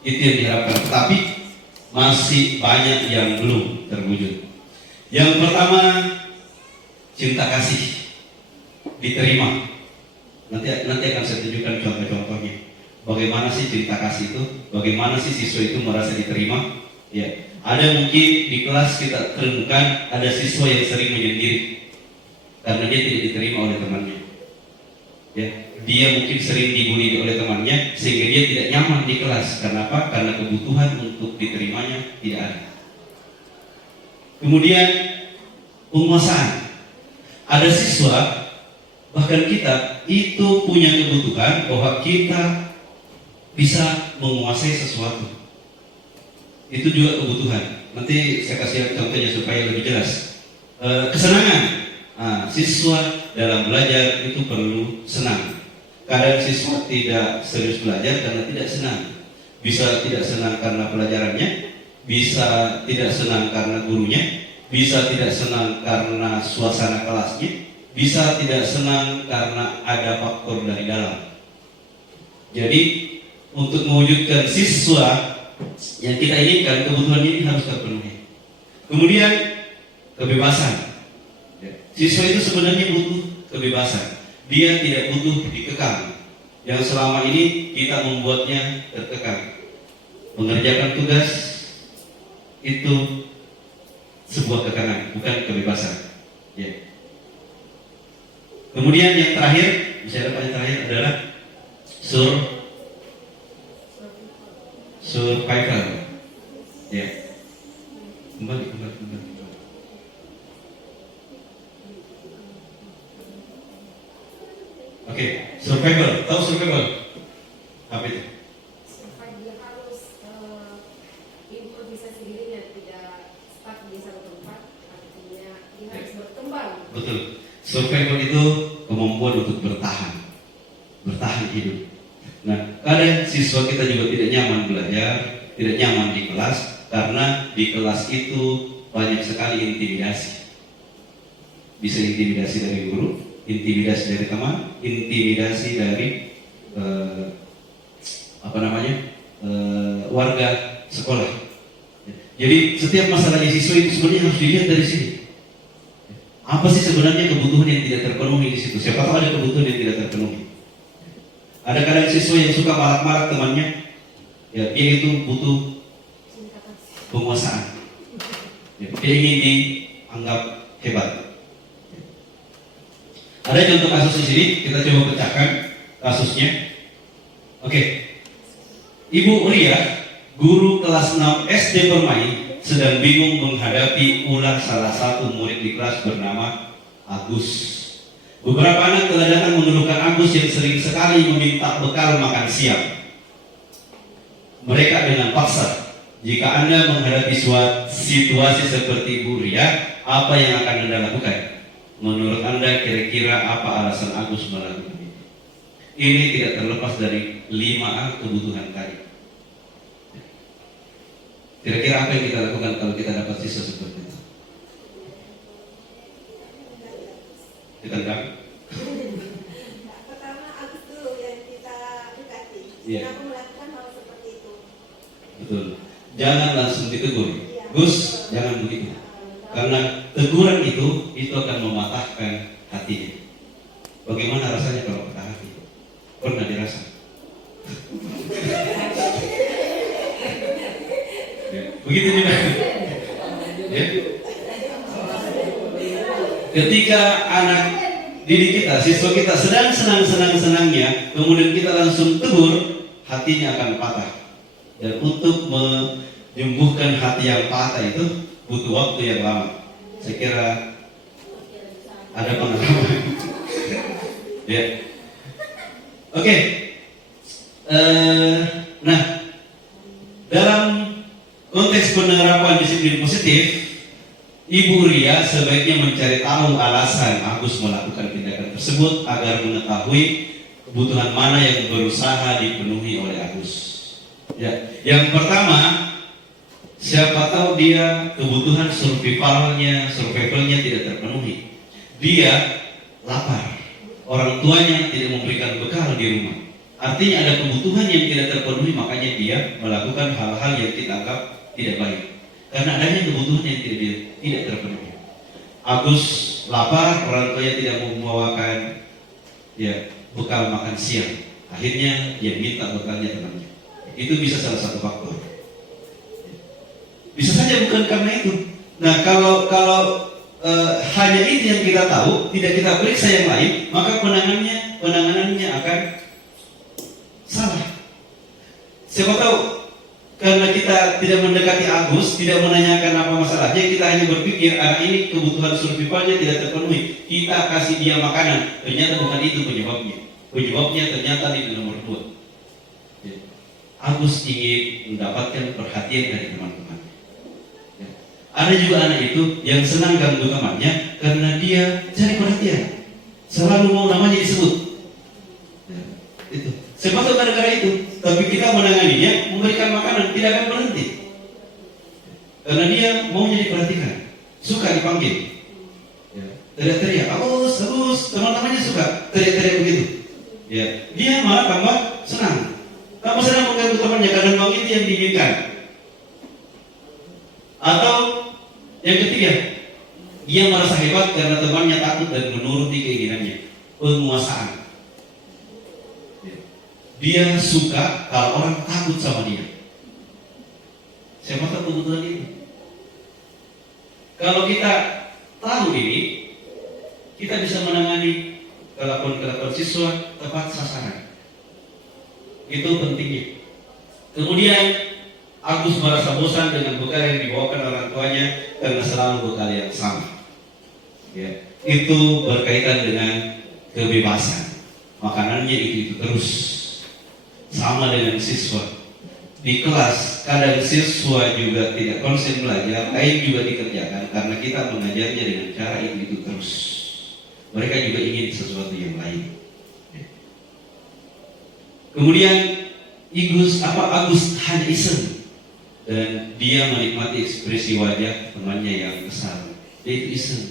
Itu yang diharapkan, tapi masih banyak yang belum terwujud. Yang pertama, cinta kasih diterima. Nanti akan saya tunjukkan contoh-contohnya. Bagaimana sih cinta kasih itu? Bagaimana sih siswa itu merasa diterima? Ya, ada mungkin di kelas kita temukan ada siswa yang sering menyendiri karena dia tidak diterima oleh temannya. Ya, dia mungkin sering dibully oleh temannya sehingga dia tidak nyaman di kelas. Kenapa? Karena kebutuhan untuk diterimanya tidak ada. Kemudian penguasaan. Ada siswa, bahkan kita itu punya kebutuhan bahwa kita bisa menguasai sesuatu. Itu juga kebutuhan. Nanti saya kasih contohnya supaya lebih jelas. Kesenangan. Siswa dalam belajar itu perlu senang. Kadang siswa tidak serius belajar karena tidak senang. Bisa tidak senang karena pelajarannya, bisa tidak senang karena gurunya, bisa tidak senang karena suasana kelasnya, bisa tidak senang karena ada faktor dari dalam. Jadi untuk mewujudkan siswa yang kita inginkan, kebutuhan ini harus terpenuhi. Kemudian kebebasan. Siswa itu sebenarnya butuh kebebasan. Dia tidak butuh dikekang. Yang selama ini kita membuatnya terkekang. Mengerjakan tugas itu sebuah kekangan, bukan kebebasan. Ya. Kemudian yang terakhir, misalnya yang terakhir adalah survival. Ya. Kembali. Oke, survival. Tahu survival? Apa itu? Dia harus improvisasi dirinya, tidak stuck di satu tempat, artinya dia harus berkembang. Betul. Survival itu kemampuan untuk bertahan hidup. Nah, kadang siswa kita juga tidak nyaman belajar, tidak nyaman di kelas karena di kelas itu banyak sekali intimidasi. Bisa intimidasi dari guru, intimidasi dari teman, intimidasi dari warga sekolah. Jadi setiap masalah di siswa itu sebenarnya harus dilihat dari sini. Apa sih sebenarnya kebutuhan yang tidak terpenuhi di situ? Siapa tahu ada kebutuhan yang tidak terpenuhi. Ada kadang siswa yang suka marah-marah temannya, Ya, dia itu butuh penguasaan. Ya, dia ingin dianggap hebat. Ada contoh kasus di sini, kita coba pecahkan kasusnya. Oke. Ibu Ria, guru kelas 6 SD Permai, sedang bingung menghadapi ulah salah satu murid di kelas bernama Agus. Beberapa anak telah datang mengeluhkan Agus yang sering sekali meminta bekal makan siang. Mereka dengan paksa, jika Anda menghadapi suatu situasi seperti Ibu Ria, apa yang akan Anda lakukan? Menurut Anda kira-kira apa alasan Agus melakukan ini? Ini tidak terlepas dari 5A kebutuhan tadi. Kira-kira apa yang kita lakukan kalau kita dapat siswa seperti itu? Kita tendang? Pertama Agus dulu yang kita dekati. Iya. Kenapa melakukan hal seperti itu? Betul. Jangan langsung ditegur. Gus, jangan begitu. Karena teguran itu akan mematahkan hatinya. Bagaimana rasanya kalau patah hati? Pernah dirasa? Ya, begitu juga. Ya. Ketika anak didik kita, siswa kita sedang senang-senangnya, kemudian kita langsung tegur, hatinya akan patah. Dan untuk menyembuhkan hati yang patah itu butuh waktu yang lama. Saya kira ada pengalaman. Ya. Oke. Nah, dalam konteks penerapan disiplin positif, Ibu Ria sebaiknya mencari tahu alasan Agus melakukan tindakan tersebut agar mengetahui kebutuhan mana yang berusaha dipenuhi oleh Agus. Ya, yang pertama, siapa tahu dia kebutuhan survivalnya tidak terpenuhi. Dia lapar. Orang tuanya tidak memberikan bekal di rumah. Artinya ada kebutuhan yang tidak terpenuhi, makanya dia melakukan hal-hal yang kita anggap tidak baik. Karena adanya kebutuhan yang tidak terpenuhi. Agus lapar, orang tuanya tidak membawakan bekal makan siang. Akhirnya dia minta bekalnya temannya. Itu bisa salah satu faktor. Bisa saja bukan karena itu. Nah, kalau hanya itu yang kita tahu, tidak kita periksa yang lain, maka penanganannya akan salah. Siapa tahu karena kita tidak mendekati Agus, tidak menanyakan apa masalahnya, kita hanya berpikir anak ini kebutuhan survivalnya tidak terpenuhi, kita kasih dia makanan. Ternyata bukan itu penyebabnya. Penyebabnya ternyata di nomor 2. Agus ingin mendapatkan perhatian dari teman-teman. Ada juga anak itu yang senang ganggu temannya karena dia cari perhatian, selalu mau namanya disebut. Itu. Sebab gara-gara itu, tapi kita menanganinya, memberikan makanan, tidak akan berhenti. Karena dia maunya diperhatikan, suka dipanggil. Teriak-teriak, Agus, teman-temannya suka teriak-teriak begitu. Ya, dia malah tambah senang. Tambah senang mengganggu temannya karena memang itu yang diinginkan. Atau yang ketiga, dia merasa hebat karena temannya takut dan menuruti keinginannya. Penguasaan. Dia suka kalau orang takut sama dia. Siapa tahu kebutuhan ini? Kalau kita tahu ini, kita bisa menangani kelakuan siswa tepat sasaran. Itu pentingnya. Kemudian Agus merasa bosan dengan bekal yang dibawakan orang tuanya karena selalu bekal yang sama. Ya, itu berkaitan dengan kebebasan. Makanannya itu terus. Sama dengan siswa di kelas, kadang siswa juga tidak konsen belajar, lain juga dikerjakan karena kita mengajarnya dengan cara itu terus. Mereka juga ingin sesuatu yang lain. Kemudian Agus hanya iseng dan dia menikmati ekspresi wajah temannya yang besar. Dia itu iseng,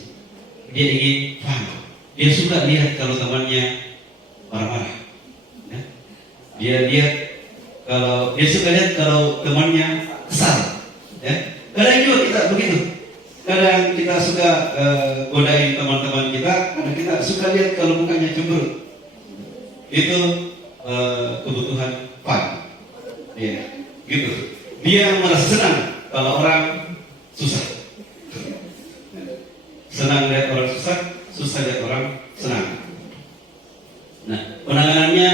dia ingin paham. Dia suka lihat kalau temannya marah-marah. Dia suka lihat kalau temannya kesal. Kadang juga kita begitu. Kadang kita suka godain teman-teman kita, kadang kita suka lihat kalau mukanya cemburu. Itu kebutuhan fun. Ya. gitu. Dia merasa senang kalau orang susah. Senang lihat orang susah, susah lihat orang senang. Nah, penanganannya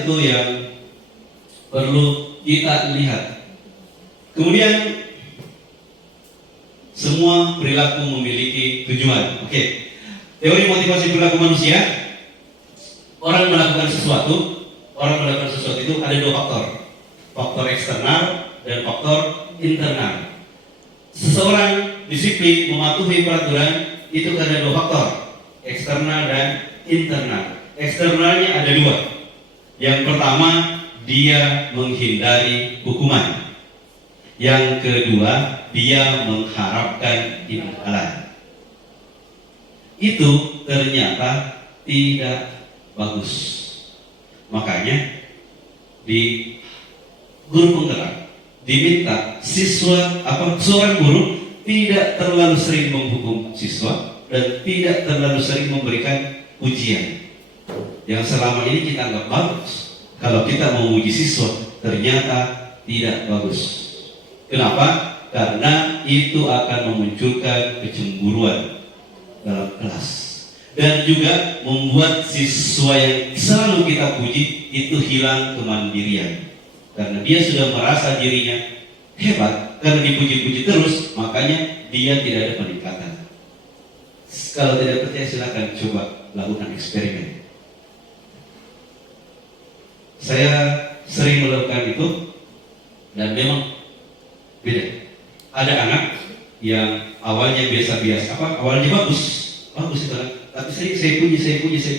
itu yang perlu kita lihat. Kemudian semua perilaku memiliki tujuan. Oke. Teori motivasi perilaku manusia. Orang melakukan sesuatu itu ada dua faktor. Faktor eksternal dan faktor internal. Seseorang disiplin mematuhi peraturan itu ada dua faktor, eksternal dan internal. Eksternalnya ada dua. Yang pertama, dia menghindari hukuman. Yang kedua, dia mengharapkan imbalan. Itu ternyata tidak bagus. Makanya di guru penggerak diminta seorang guru tidak terlalu sering menghukum siswa dan tidak terlalu sering memberikan ujian. Yang selama ini kita anggap bagus, kalau kita mau uji siswa ternyata tidak bagus. Kenapa? Karena itu akan memunculkan kecemburuan dalam kelas dan juga membuat siswa yang selalu kita puji itu hilang kemandirian. Karena dia sudah merasa dirinya hebat karena dipuji-puji terus, makanya dia tidak ada peningkatan. Kalau tidak percaya silakan coba lakukan eksperimen. Saya sering melakukan itu dan memang beda. Ada anak yang awalnya biasa-biasa, awalnya bagus itu kan. Tapi sering saya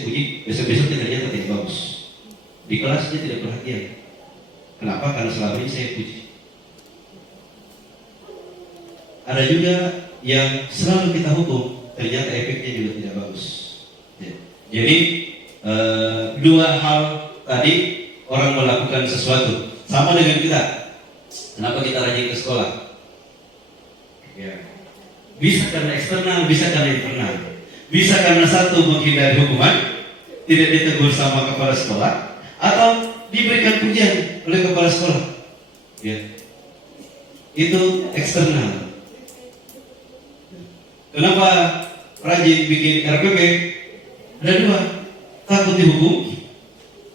puji, besok-besoknya ternyata tidak bagus. Di kelas dia tidak perhatian. Kenapa? Karena selama ini saya puji. Ada juga yang selalu kita hukum, ternyata efeknya juga tidak bagus. Ya. Jadi dua hal tadi, orang melakukan sesuatu sama dengan kita. Kenapa kita rajin ke sekolah? Ya. Bisa karena eksternal, bisa karena internal. Bisa karena satu menghindari hukuman, tidak ditegur sama kepala sekolah, atau diberikan pujian oleh kepala sekolah. Ya. Itu eksternal. Kenapa rajin bikin RPP? Ada dua, takut dihukum,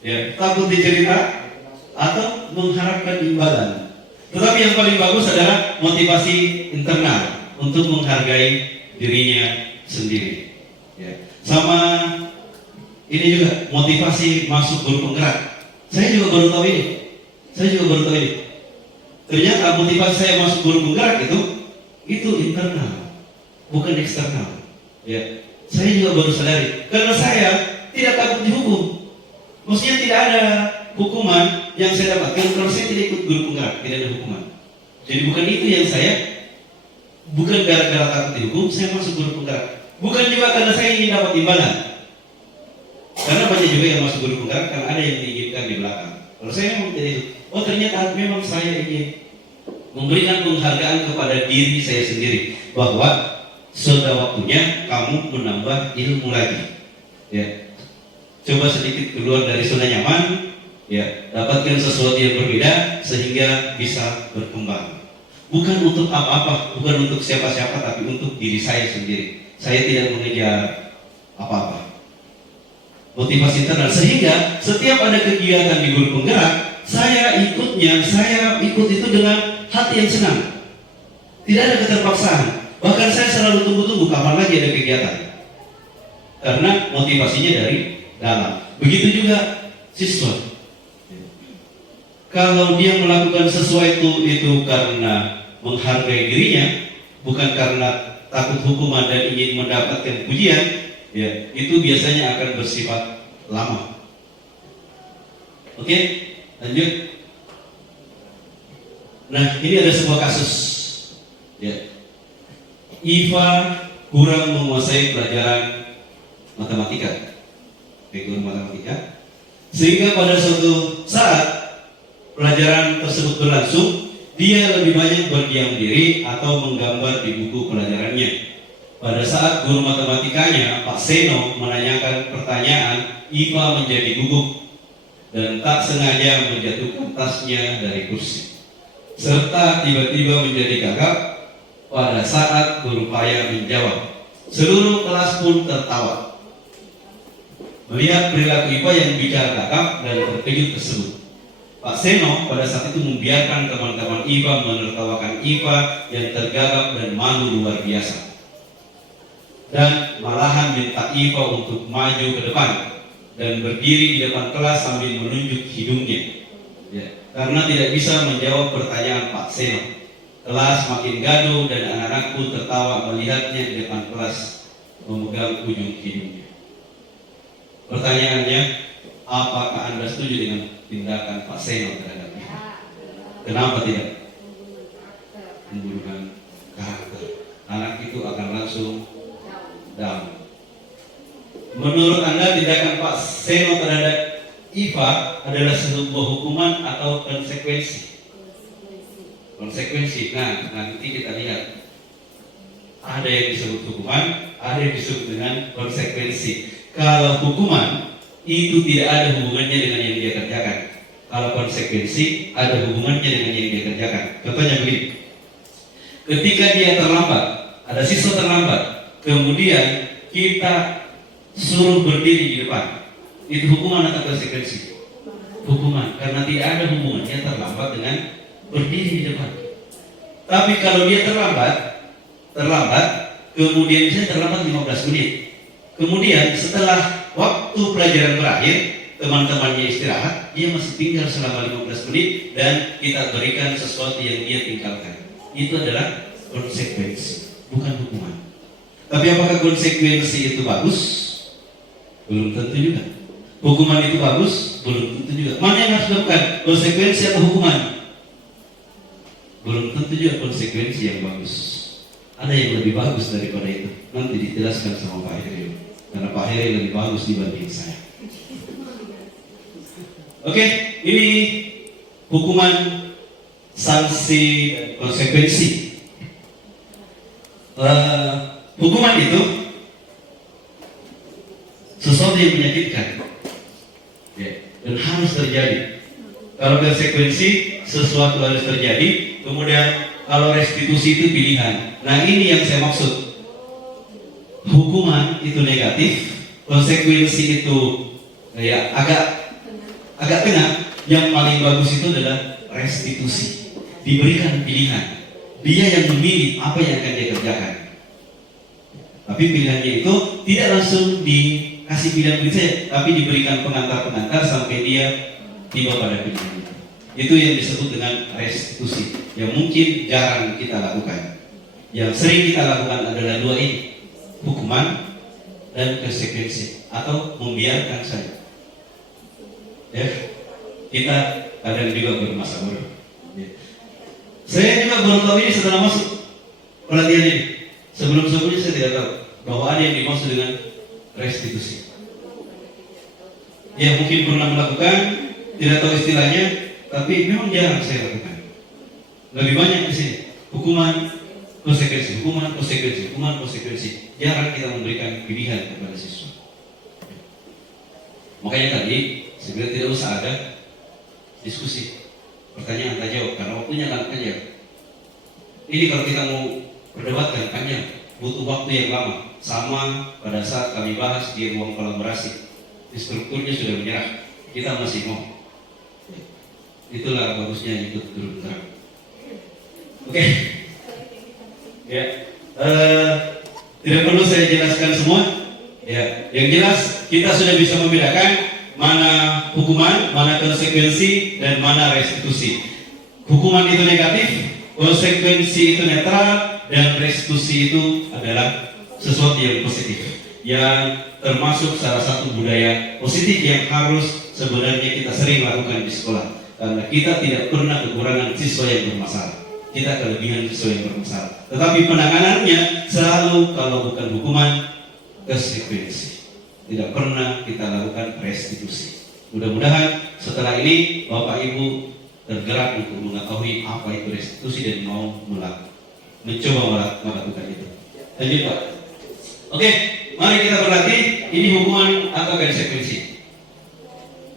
ya, takut dicerita, atau mengharapkan imbalan. Tetapi yang paling bagus adalah motivasi internal untuk menghargai dirinya sendiri. Ya. Sama ini juga motivasi masuk guru penggerak. Saya juga baru tahu ini. Ternyata motivasi saya masuk guru penggerak itu internal, bukan eksternal. Ya. Saya juga baru sadari. Karena saya tidak takut dihukum. Maksudnya tidak ada hukuman yang saya dapatkan kalau saya tidak ikut guru penggerak, tidak ada hukuman. Jadi bukan itu yang saya, bukan gara-gara takut dihukum saya masuk guru penggerak. Bukan juga karena saya ingin dapat imbalan. Karena banyak juga yang masuk guru penggerak karena ada yang diinginkan di belakang. Kalau saya memang tidak itu. Oh ternyata memang saya ingin memberikan penghargaan kepada diri saya sendiri bahwa sudah waktunya kamu menambah ilmu lagi. Ya. Coba sedikit keluar dari zona nyaman, ya, dapatkan sesuatu yang berbeda sehingga bisa berkembang. Bukan untuk apa-apa, bukan untuk siapa-siapa, tapi untuk diri saya sendiri. Saya tidak mengejar apa-apa. Motivasi internal, sehingga setiap ada kegiatan di guru penggerak, saya ikut itu dengan hati yang senang. Tidak ada keterpaksaan. Bahkan saya selalu tunggu-tunggu kapan lagi ada kegiatan. Karena motivasinya dari dalam. Begitu juga siswa. Kalau dia melakukan sesuatu itu karena menghargai dirinya, bukan karena takut hukuman dan ingin mendapatkan pujian, ya, itu biasanya akan bersifat lama. Oke, lanjut. Nah, ini ada sebuah kasus. Ya. Iva kurang menguasai pelajaran matematika, guru matematika, sehingga pada suatu saat pelajaran tersebut berlangsung, dia lebih banyak berdiam diri atau menggambar di buku pelajarannya. Pada saat guru matematikanya, Pak Seno, menanyakan pertanyaan, Iva menjadi gugup dan tak sengaja menjatuhkan tasnya dari kursi, serta tiba-tiba menjadi gagap pada saat berupaya menjawab. Seluruh kelas pun tertawa melihat perilaku IPA yang bicara gagap dan terkejut tersebut. Pak Seno pada saat itu membiarkan teman-teman IPA menertawakan IPA yang tergagap dan malu luar biasa, dan malahan minta IPA untuk maju ke depan dan berdiri di depan kelas sambil menunjuk hidungnya, ya, karena tidak bisa menjawab pertanyaan Pak Seno. Kelas makin gaduh dan anak-anak pun tertawa melihatnya di depan kelas memegang ujung hidungnya. Pertanyaannya, apakah Anda setuju dengan tindakan Pak Seno terhadapnya? Kenapa tidak? Pembunuhan karakter. Anak itu akan langsung down. Menurut Anda tindakan Pak Seno terhadap IPA adalah sebuah hukuman atau konsekuensi? Konsekuensi. Nah, nanti kita lihat. Ada yang disebut hukuman, ada yang disebut dengan konsekuensi. Kalau hukuman itu tidak ada hubungannya dengan yang dia kerjakan. Kalau konsekuensi ada hubungannya dengan yang dia kerjakan. Contohnya begini. Ketika dia terlambat, ada siswa terlambat, kemudian kita suruh berdiri di depan, itu hukuman atau konsekuensi? Hukuman, karena tidak ada hubungannya terlambat dengan berdiri di depan. Tapi kalau dia terlambat, kemudian misalnya terlambat 15 menit, kemudian setelah waktu pelajaran berakhir, teman-temannya istirahat, dia masih tinggal selama 15 menit dan kita berikan sesuatu yang dia tinggalkan. Itu adalah konsekuensi, bukan hukuman. Tapi apakah konsekuensi itu bagus? Belum tentu juga. Hukuman itu bagus? Belum tentu juga. Mana yang harus dilakukan? Konsekuensi atau hukuman? Belum tentu juga konsekuensi yang bagus. Ada yang lebih bagus daripada itu. Nanti dijelaskan sama Pak Heri. Karena Pak Heri lebih bagus dibanding saya. Oke, ini hukuman, sanksi, dan konsekuensi. Hukuman itu sesuatu yang menyakitkan, ya, dan harus terjadi. Kalau konsekuensi, sesuatu harus terjadi. Kemudian kalau restitusi itu pilihan. Nah, ini yang saya maksud. Hukuman itu negatif, konsekuensi itu ya agak tengah. Yang paling bagus itu adalah restitusi. Diberikan pilihan. Dia yang memilih apa yang akan dia kerjakan. Tapi pilihannya itu tidak langsung dikasih pilihan saja, tapi diberikan pengantar-pengantar sampai dia tiba pada pilihan itu. Itu yang disebut dengan restitusi, yang mungkin jarang kita lakukan. Yang sering kita lakukan adalah dua ini, hukuman dan konsekuensi, atau membiarkan saja. Ya, kita kadang juga bermasa bodoh. Ya. Saya juga baru tahu ini setelah masuk pelatihan ini. Sebelum-sebelumnya saya tidak tahu bahwa ada yang dimaksud dengan restitusi. Ya, mungkin pernah melakukan, tidak tahu istilahnya, tapi memang jarang saya lakukan. Lebih banyak di sini hukuman, konsekuensi, hukuman, konsekuensi, hukuman, konsekuensi. Jarang kita memberikan pilihan kepada siswa. Makanya tadi sebenarnya tidak usah ada diskusi, pertanyaan tanya jawab, karena waktunya kan panjang. Ini kalau kita mau perdebatkan panjang, butuh waktu yang lama. Sama pada saat kami bahas di ruang kolaborasi, instrukturnya sudah menyerah, kita masih mau. Itulah bagusnya ikut turun terang. Oke. Ya, tidak perlu saya jelaskan semua. Ya, yang jelas kita sudah bisa membedakan mana hukuman, mana konsekuensi, dan mana restitusi. Hukuman itu negatif, konsekuensi itu netral, dan restitusi itu adalah sesuatu yang positif, yang termasuk salah satu budaya positif yang harus sebenarnya kita sering lakukan di sekolah. Karena kita tidak pernah kekurangan siswa yang bermasalah, kita kelebihan siswa yang bermasalah. Tetapi penanganannya selalu, kalau bukan hukuman, konsekuensi. Tidak pernah kita lakukan restitusi. Mudah-mudahan setelah ini Bapak Ibu tergerak untuk mengetahui apa itu restitusi dan mau mencoba melakukan itu. Lanjut Pak. Oke, mari kita berlatih. Ini hukuman atau konsekuensi.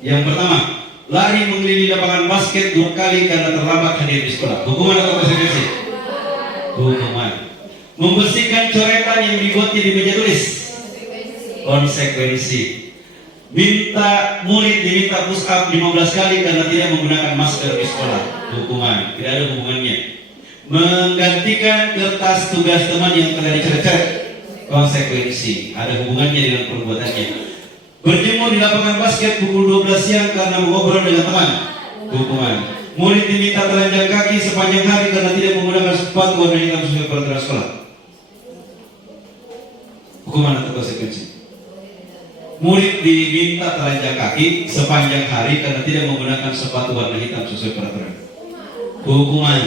Yang pertama, lari mengelilingi lapangan basket 2 kali karena terlambat hadir di sekolah. Hukuman atau konsekuensi? Hukuman. Membersihkan coretan yang dibuatnya di meja tulis. Konsekuensi. Murid diminta push up 15 kali karena tidak menggunakan masker di sekolah. Hukuman. Tidak ada hubungannya. Menggantikan kertas tugas teman yang telah dicoret-coret. Konsekuensi. Ada hubungannya dengan perbuatannya. Berjemur di lapangan basket pukul 12 siang karena mengobrol dengan teman. Hukuman. Murid diminta telanjang kaki sepanjang hari karena tidak menggunakan sepatu warna hitam sesuai peraturan sekolah. Hukuman atau konsekuensi? Murid diminta telanjang kaki sepanjang hari karena tidak menggunakan sepatu warna hitam sesuai peraturan. Hukuman.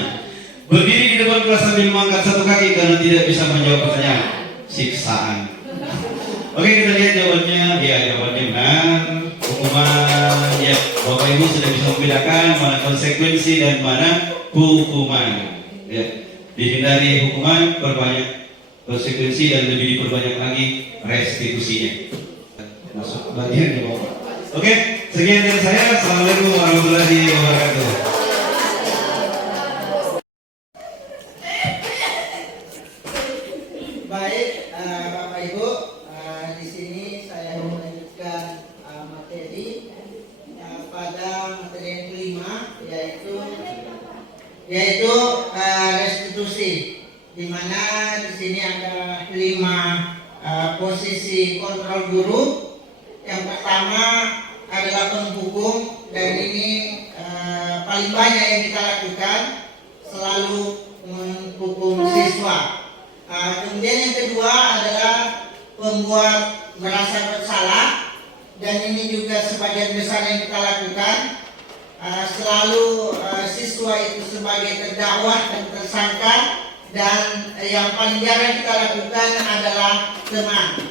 Berdiri di depan kelas sambil mengangkat satu kaki karena tidak bisa menjawab pertanyaan. Siksaan. Oke, kita lihat jawabannya. Ya, jawabannya benar. Hukuman. Ya, Bapak Ibu sudah bisa membedakan mana konsekuensi dan mana hukuman. Ya, dihindari hukuman, perbanyak konsekuensi dan lebih diperbanyak lagi restitusinya. Masuk bagian ya Bapak. Oke, sekian dari saya. Assalamualaikum warahmatullahi wabarakatuh. Baik, Bapak Ibu, di sini saya melanjutkan materi pada materi yang kelima, yaitu restitusi, di mana di sini ada 5 posisi kontrol guru. Yang pertama adalah penghukum, dan ini paling banyak yang kita lakukan, selalu menghukum siswa. Kemudian yang kedua adalah membuat merasa bersalah, dan ini juga sebagian besar yang kita lakukan. Selalu siswa itu sebagai terdakwa dan tersangka, dan yang paling jarang kita lakukan adalah teman.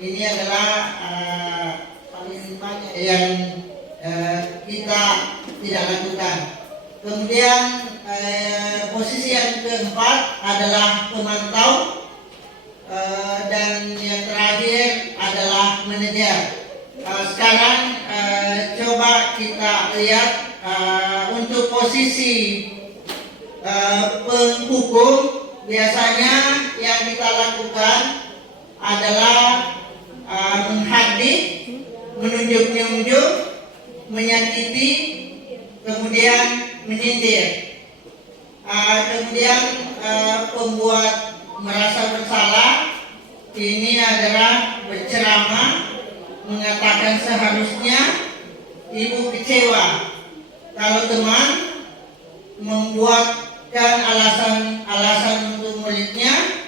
Ini adalah paling banyak yang kita tidak lakukan. Kemudian posisi yang keempat adalah pemantau, dan yang terakhir adalah manajer. Sekarang coba kita lihat untuk posisi penghukum. Biasanya yang kita lakukan adalah menghadik, menunjuk-nunjuk, menyakiti, kemudian menyindir. Kemudian pembuat merasa bersalah, ini adalah berceramah, mengatakan seharusnya, ibu kecewa. Kalau teman membuatkan alasan untuk muridnya,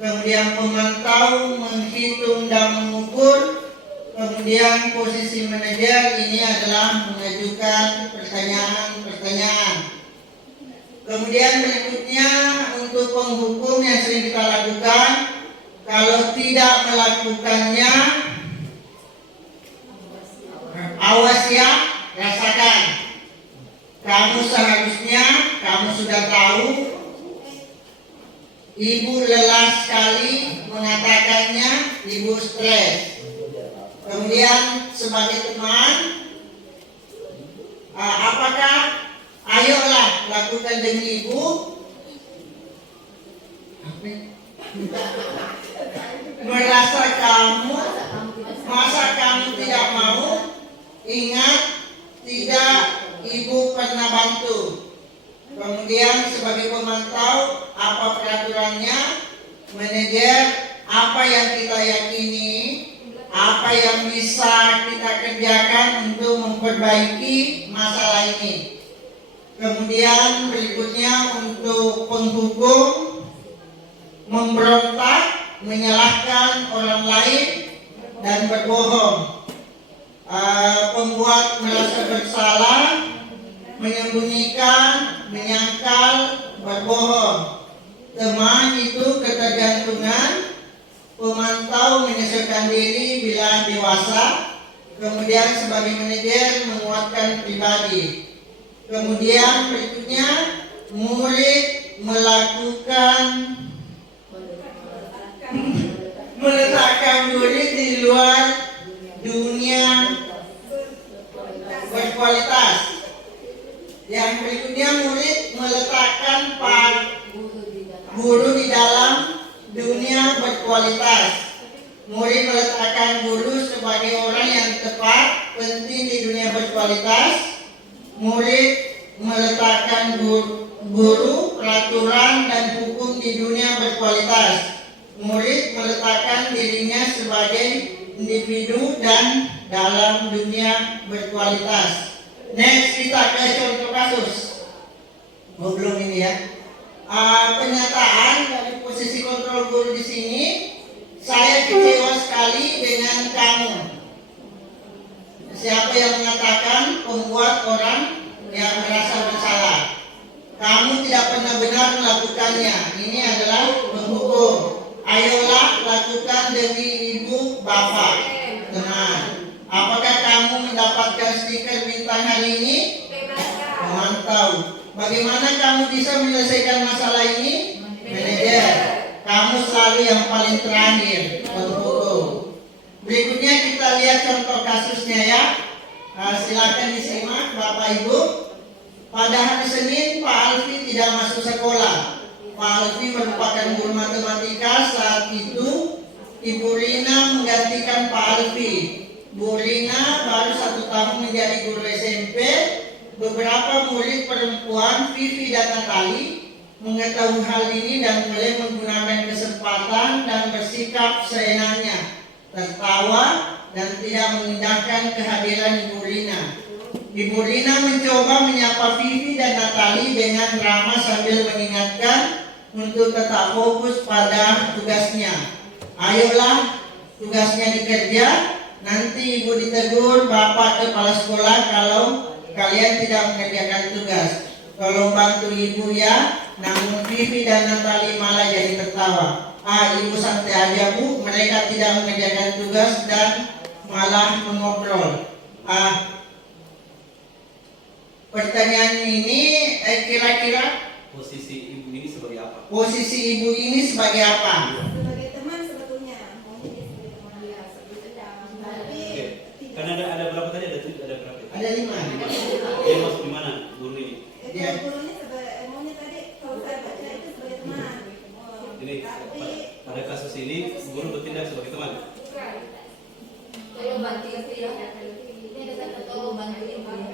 kemudian pemantau menghitung dan mengukur, kemudian posisi manajer ini adalah mengajukan pertanyaan-pertanyaan. Kemudian berikutnya untuk penghukum yang sering kita lakukan, kalau tidak melakukannya, awas ya, rasakan. Kamu seharusnya, kamu sudah tahu, ibu lelah sekali mengatakannya, ibu stres. Kemudian sebagai teman, apakah ayolah lakukan demi ibu? Merasa kamu, masa kamu tidak mau? Ingat, tidak, ibu pernah bantu. Kemudian sebagai pemantau, apa peraturannya? Manajer, apa yang kita yakini, apa yang bisa kita kerjakan untuk memperbaiki masalah ini. Kemudian berikutnya untuk penghukum, memberontak, menyalahkan orang lain, dan berbohong. Pembuat merasa bersalah, menyembunyikan, menyangkal, berbohong. Teman itu ketergantungan. Pemantau menyesuaikan diri bila dewasa. Kemudian sebagai manajer menguatkan pribadi. Kemudian berikutnya murid meletakkan murid di luar dunia berkualitas berkualitas. Murid meletakkan guru sebagai orang yang tepat, penting di dunia berkualitas. Murid meletakkan guru, peraturan dan hukum di dunia berkualitas. Murid meletakkan dirinya sebagai individu dan dalam dunia berkualitas. Next, kita ke contoh kasus. Belum ini ya. Pernyataan dari posisi kontrol guru di sini. Saya kecewa sekali dengan kamu. Siapa yang mengatakan membuat orang yang merasa bersalah? Kamu tidak pernah benar melakukannya. Ini adalah menghukum. Ayolah lakukan demi ibu bapak. Teman, apakah kamu mendapatkan stiker bintang hari ini? Mantap. Bagaimana kamu bisa menyelesaikan masalah ini? Manajer. Kamu selalu yang paling terakhir menghukum. Berikutnya kita lihat contoh kasusnya ya. Silakan disimak Bapak Ibu. Pada hari Senin Pak Alfi tidak masuk sekolah. Pak Alfi merupakan guru matematika. Saat itu Ibu Rina menggantikan Pak Alfi. Bu Rina baru 1 tahun menjadi guru SMP. Beberapa murid perempuan Vivi dan Natali mengetahui hal ini dan mulai menggunakan kesempatan dan bersikap seenaknya, tertawa dan tidak mengindahkan kehadiran Ibu Rina. Ibu Rina mencoba menyapa Vivi dan Natali dengan ramah sambil mengingatkan untuk tetap fokus pada tugasnya. Ayolah, tugasnya dikerja. Nanti Ibu ditegur Bapak kepala sekolah kalau kalian tidak mengerjakan tugas. Tolong bantu Ibu ya. Namun Vivi dan Natali malah jadi tertawa. Ibu santai aja Bu, mereka tidak mengerjakan tugas dan malah mengobrol. Pertanyaan ini kira-kira posisi ibu ini sebagai apa? Posisi ibu ini sebagai apa? Sebagai teman sebetulnya, maunya dia sebagai teman dia, sebagai sedang. Tapi Karena ada berapa tadi? Ada berapa? Ada 5. Dia masuk di mana guru ini? Dia. gurunya sebagai maunya tadi kalau saya baca itu sebagai teman. Ini Tapi pada kasus ini guru bertindak sebagai teman. Tolong bantu itu ya. Ini ada kata tolong bantu itu ya.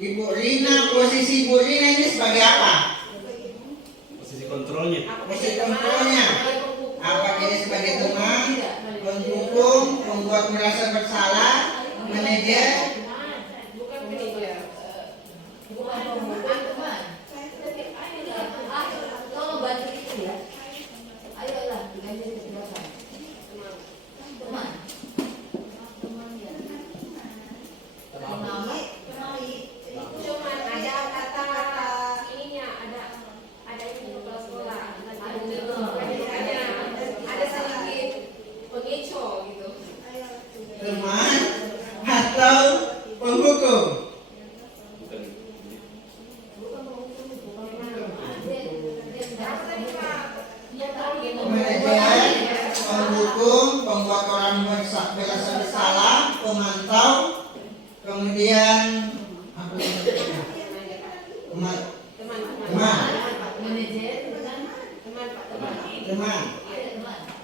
Ibu Rina, posisi Ibu Rina ini sebagai apa? Posisi kontrolnya. Posisi kontrolnya. Apakah ini sebagai teman, penghukum, membuat merasa bersalah, manajer? Tolong bantu itu ya. Ayolah, diganti silakan. Teman. cuma ada kata-kata ininya, ada ini kepala sekolah, ada sedikit pengecoh gitu. Teman atau penghukum? Bukan. Manajer, penghukum, pembuat orang merasa bersalah, pemantau, kemudian apa lagi? Teman. Manajer kan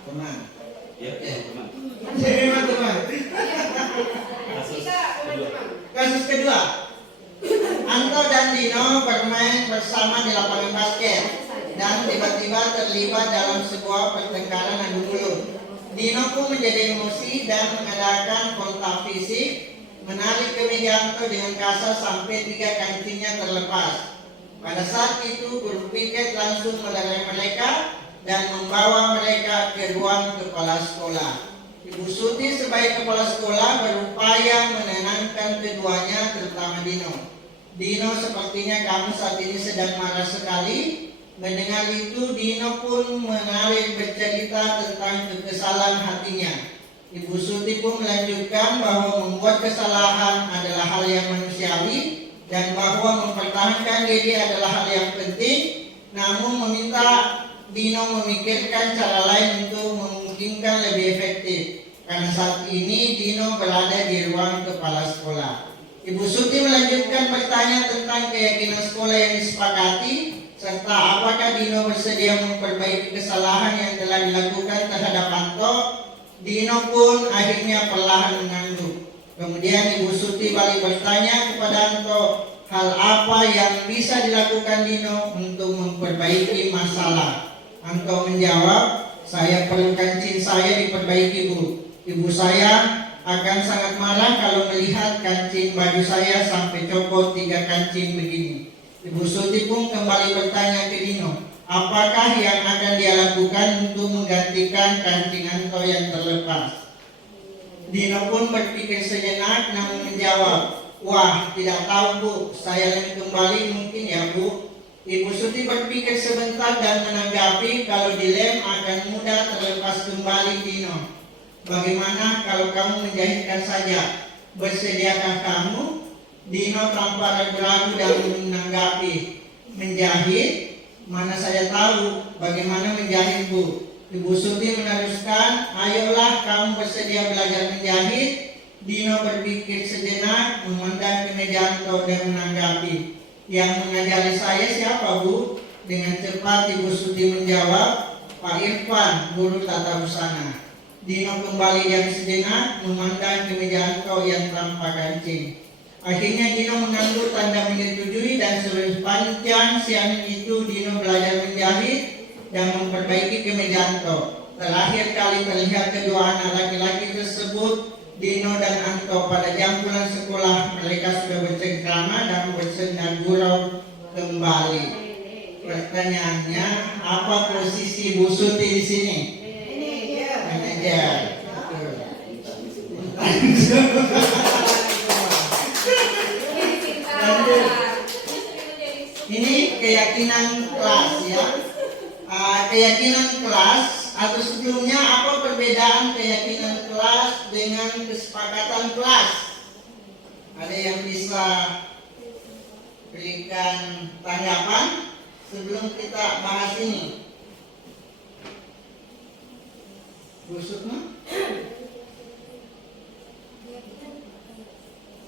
Teman. Ya, teman. Teman. Kasus kedua. Kasus kedua. Anto dan Dino bermain bersama di lapangan basket dan tiba-tiba terlibat dalam sebuah pertengkaran adu mulut. Dino pun menjadi emosi dan mengadakan kontak fisik, menarik kemeja Anto dengan kasar sampai 3 kancingnya terlepas. Pada saat itu guru piket langsung melerai mereka dan membawa mereka ke ruang kepala sekolah. Ibu Suti sebagai kepala sekolah berupaya menenangkan keduanya, terutama Dino. Dino, sepertinya kamu saat ini sedang marah sekali. Mendengar itu, Dino pun mengalir bercerita tentang kekesalan hatinya. Ibu Suti pun melanjutkan bahwa membuat kesalahan adalah hal yang manusiawi dan bahwa mempertahankan diri adalah hal yang penting, namun meminta Dino memikirkan cara lain untuk memungkinkan lebih efektif. Karena saat ini Dino berada di ruang kepala sekolah. Ibu Suti melanjutkan bertanya tentang keyakinan sekolah yang disepakati, serta apakah Dino bersedia memperbaiki kesalahan yang telah dilakukan terhadap Anto. Dino pun akhirnya perlahan mengangguk. Kemudian Ibu Suti balik bertanya kepada Anto, hal apa yang bisa dilakukan Dino untuk memperbaiki masalah. Anto menjawab, saya perlu kancing saya diperbaiki, Bu. Ibu saya akan sangat marah kalau melihat kancing baju saya sampai copot 3 kancing begini. Ibu Suti pun kembali bertanya ke Dino, apakah yang akan dia lakukan untuk menggantikan kancing Anto yang terlepas. Dino pun berpikir sejenak namun menjawab, wah tidak tahu Bu, saya lem kembali mungkin ya Bu. Ibu Suti berpikir sebentar dan menanggapi kalau dilem akan mudah terlepas kembali. Dino, bagaimana kalau kamu menjahitkan saja? Bersediakah kamu? Dino tanpa ragu-ragu dan menanggapi, menjahit? Mana saya tahu bagaimana menjahit Bu. Ibu Suti meneruskan, ayolah kamu bersedia belajar menjahit. Dino berpikir sejenak, memandang ke meja Anto dan menanggapi, yang mengajari saya siapa Bu? Dengan cepat Ibu Suti menjawab, Pak Irfan, guru tata busana. Dino kembali diam sejenak, memandang ke meja Anto yang tanpa kancing. Akhirnya Dino mengangguk tanda menyetujui dan sepanjang siang itu Dino belajar menjahit dan memperbaiki kemeja Anto. Terakhir kali terlihat kedua anak laki-laki tersebut, Dino dan Anto, pada jam pulang sekolah. Mereka sudah bercengkrama dan bersenda gurau kembali. Pertanyaannya, apa posisi Bu Suti di sini? Manajer. Ini keyakinan kelas ya. Keyakinan kelas atau sebelumnya apa perbedaan keyakinan kelas dengan kesepakatan kelas? Ada yang bisa berikan tanggapan sebelum kita bahas ini? Bu Sukma?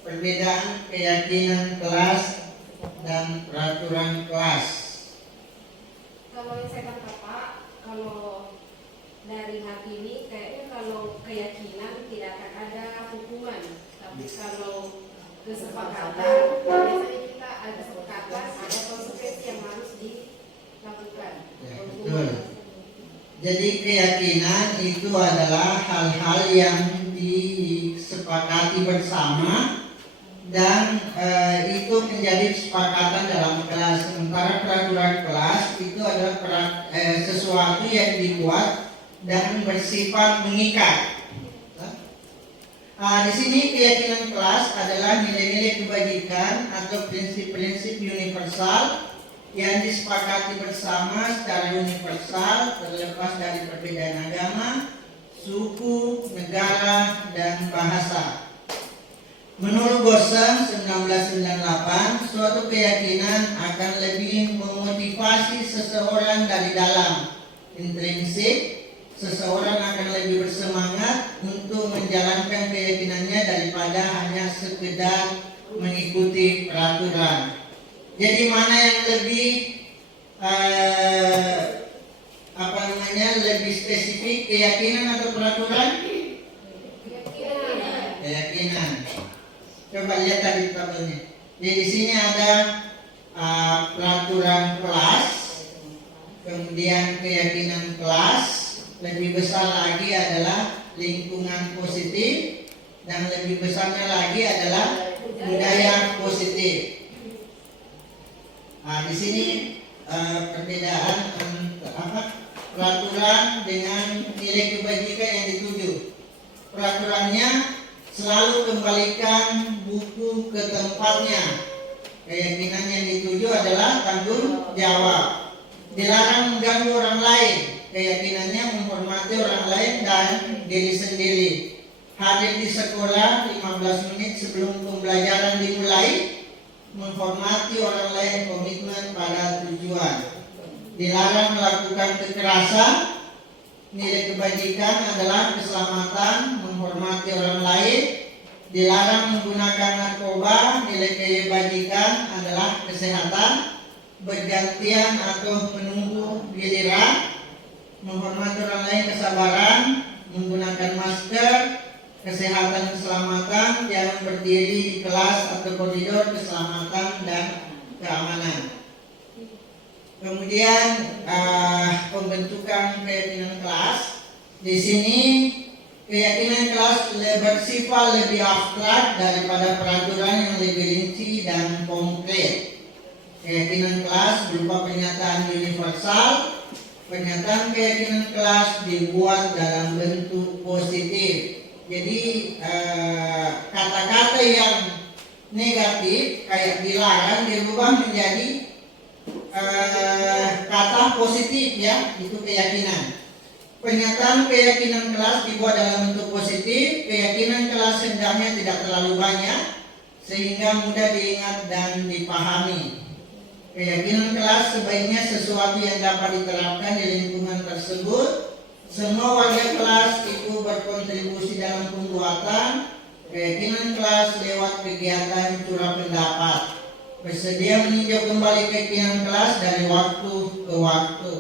Perbedaan keyakinan kelas dan peraturan kelas. Kalau yang saya tangkap Pak, kalau dari hati ini kayaknya kalau keyakinan tidak akan ada hukuman, tapi kalau kesepakatan biasanya kita ada kesepakatan, ada konsekuensi yang harus dilakukan. Ya, betul. Jadi keyakinan itu adalah hal-hal yang disepakati bersama dan itu menjadi kesepakatan dalam kelas. Sementara peraturan kelas itu adalah sesuatu yang dibuat dan bersifat mengikat. Di sini keyakinan kelas adalah nilai-nilai kebajikan atau prinsip-prinsip universal yang disepakati bersama secara universal terlepas dari perbedaan agama, suku, negara, dan bahasa. Menurut Goseng 1998, suatu keyakinan akan lebih memotivasi seseorang dari dalam. Intrinsik, seseorang akan lebih bersemangat untuk menjalankan keyakinannya daripada hanya sekedar mengikuti peraturan. Jadi mana yang lebih lebih spesifik, keyakinan atau peraturan? Keyakinan. Coba lihat tadi tabelnya. Di sini ada peraturan kelas, kemudian keyakinan kelas, lebih besar lagi adalah lingkungan positif, dan lebih besarnya lagi adalah budaya positif. Di sini perbedaan peraturan dengan nilai kebajikan yang dituju. Peraturannya selalu kembalikan buku ke tempatnya. Keyakinan yang dituju adalah tanggung jawab. Dilarang mengganggu orang lain. Keyakinannya menghormati orang lain dan diri sendiri. Hadir di sekolah 15 menit sebelum pembelajaran dimulai. Menghormati orang lain, komitmen pada tujuan. Dilarang melakukan kekerasan. Nilai kebajikan adalah keselamatan, menghormati orang lain, dilarang menggunakan narkoba, nilai kebajikan adalah kesehatan, bergantian atau menunggu giliran, menghormati orang lain kesabaran, menggunakan masker, kesehatan keselamatan, jangan berdiri di kelas atau koridor, keselamatan dan keamanan. Kemudian pembentukan keyakinan kelas. Di sini keyakinan kelas bersifat lebih abstrak daripada peraturan yang lebih rinci dan konkret. Keyakinan kelas berupa pernyataan universal. Pernyataan keyakinan kelas dibuat dalam bentuk positif. Jadi kata-kata yang negatif kayak dilarang dirubah menjadi kata positif, ya, itu keyakinan. Pernyataan keyakinan kelas dibuat dalam bentuk positif. Keyakinan kelas hendaknya tidak terlalu banyak sehingga mudah diingat dan dipahami. Keyakinan kelas sebaiknya sesuatu yang dapat diterapkan di lingkungan tersebut. Semua warga kelas itu berkontribusi dalam pembuatan keyakinan kelas lewat kegiatan curah pendapat. Bersedia meninjau kembali keyakinan kelas dari waktu ke waktu.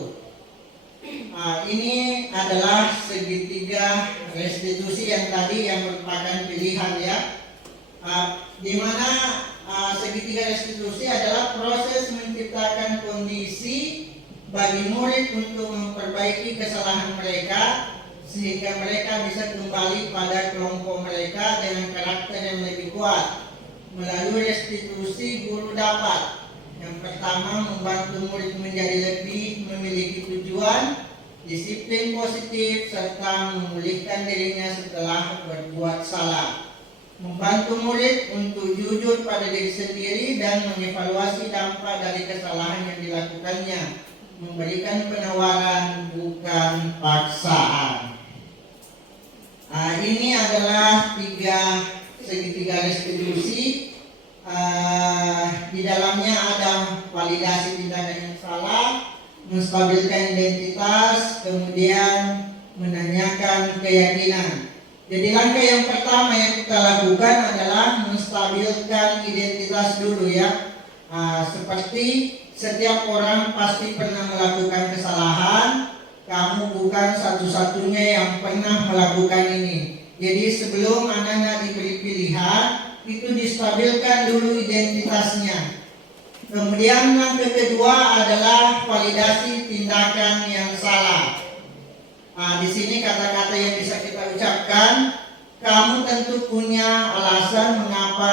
Ini adalah segitiga restitusi yang tadi yang merupakan pilihan, ya. Di mana segitiga restitusi adalah proses menciptakan kondisi bagi murid untuk memperbaiki kesalahan mereka sehingga mereka bisa kembali pada kelompok mereka dengan karakter yang lebih kuat. Melalui restitusi guru dapat yang pertama membantu murid menjadi lebih memiliki tujuan, disiplin positif, serta memulihkan dirinya setelah berbuat salah. Membantu murid untuk jujur pada diri sendiri dan mengevaluasi dampak dari kesalahan yang dilakukannya. Memberikan penawaran bukan paksaan. Ini adalah segitiga restitusi. Di dalamnya ada validasi tindakan yang salah, menstabilkan identitas, kemudian menanyakan keyakinan. Jadi langkah yang pertama yang kita lakukan adalah menstabilkan identitas dulu, ya. Seperti setiap orang pasti pernah melakukan kesalahan. Kamu bukan satu-satunya yang pernah melakukan ini. Jadi sebelum anak-anak diberi pilihan, itu distabilkan dulu identitasnya. Kemudian langkah kedua adalah validasi tindakan yang salah. Di sini kata-kata yang bisa kita ucapkan, kamu tentu punya alasan mengapa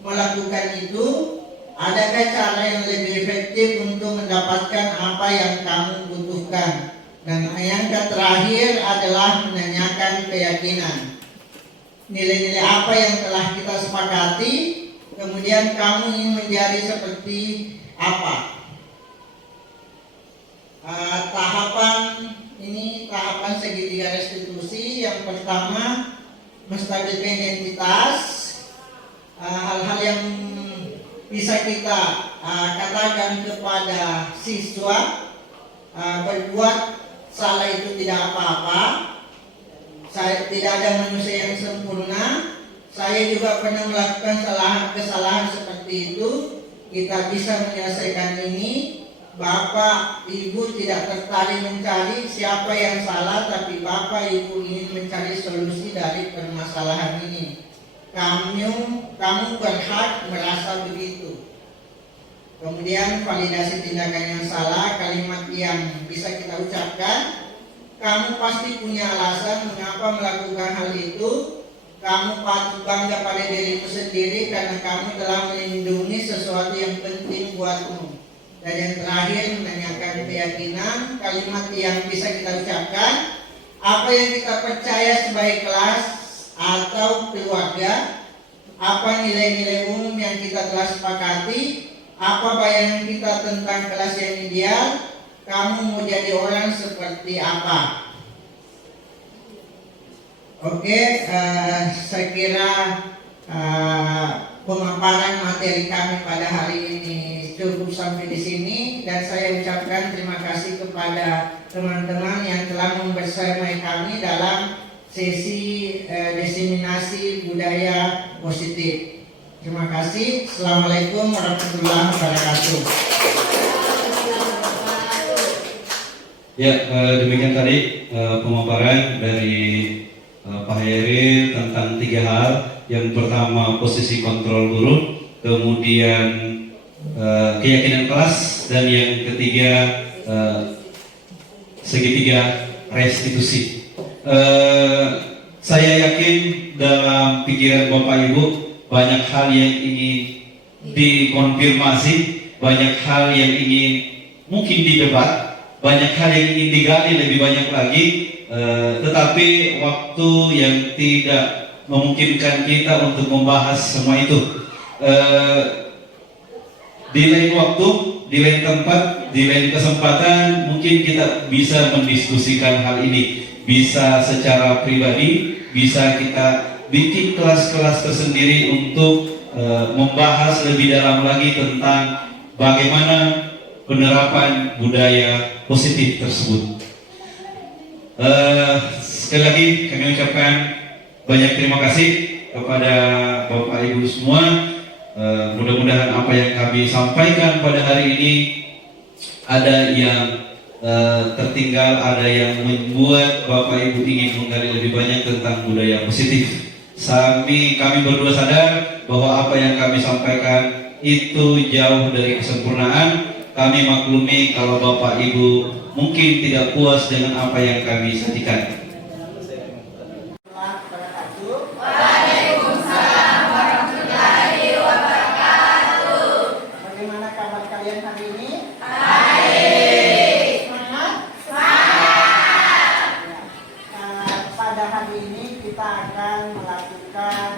melakukan itu. Adakah cara yang lebih efektif untuk mendapatkan apa yang kamu butuhkan? Dan yang terakhir adalah menanyakan keyakinan. Nilai-nilai apa yang telah kita sepakati, kemudian kamu ingin menjadi seperti apa? Tahapan segitiga restitusi. Yang pertama, menstabilkan identitas. Hal-hal yang bisa kita katakan kepada siswa, berbuat salah itu tidak apa-apa. Saya tidak ada manusia yang sempurna. Saya juga pernah melakukan kesalahan seperti itu. Kita bisa menyelesaikan ini. Bapak, Ibu tidak tertarik mencari siapa yang salah, tapi Bapak, Ibu ingin mencari solusi dari permasalahan ini. Kamu berhak merasa begitu. Kemudian validasi tindakan yang salah, kalimat yang bisa kita ucapkan. Kamu pasti punya alasan mengapa melakukan hal itu. Kamu patut bangga pada dirimu sendiri karena kamu telah melindungi sesuatu yang penting buatmu. Dan yang terakhir, menanyakan keyakinan. Kalimat yang bisa kita ucapkan, apa yang kita percaya sebagai kelas atau keluarga, apa nilai-nilai umum yang kita telah sepakati, apa bayangan kita tentang kelas yang ideal, kamu mau jadi orang seperti apa. Oke, saya kira pemaparan materi kami pada hari ini cukup sampai di sini, dan saya ucapkan terima kasih kepada teman-teman yang telah membersamai kami dalam sesi diseminasi budaya positif. Terima kasih. Assalamualaikum warahmatullahi wabarakatuh. Ya, demikian tadi pemaparan dari Pak Heri tentang 3 hal. Yang pertama posisi kontrol guru, kemudian keyakinan kelas, dan yang ketiga segitiga restitusi. Saya yakin dalam pikiran Bapak Ibu banyak hal yang ingin dikonfirmasi, banyak hal yang ingin mungkin didebat, banyak hal yang ingin digali lebih banyak lagi, tetapi waktu yang tidak memungkinkan kita untuk membahas semua itu. Di lain waktu, di lain tempat, di lain kesempatan mungkin kita bisa mendiskusikan hal ini, bisa secara pribadi, bisa kita bikin kelas-kelas tersendiri untuk membahas lebih dalam lagi tentang bagaimana penerapan budaya positif tersebut. Sekali lagi kami ucapkan banyak terima kasih kepada Bapak Ibu semua. Mudah-mudahan apa yang kami sampaikan pada hari ini ada yang tertinggal, ada yang membuat Bapak Ibu ingin menggali lebih banyak tentang budaya positif. Kami berdua sadar bahwa apa yang kami sampaikan itu jauh dari kesempurnaan. Kami maklumi kalau Bapak Ibu mungkin tidak puas dengan apa yang kami sajikan. Bagaimana kabar kalian hari ini? Baik. Semangat? Semangat. Pada hari ini kita akan melakukan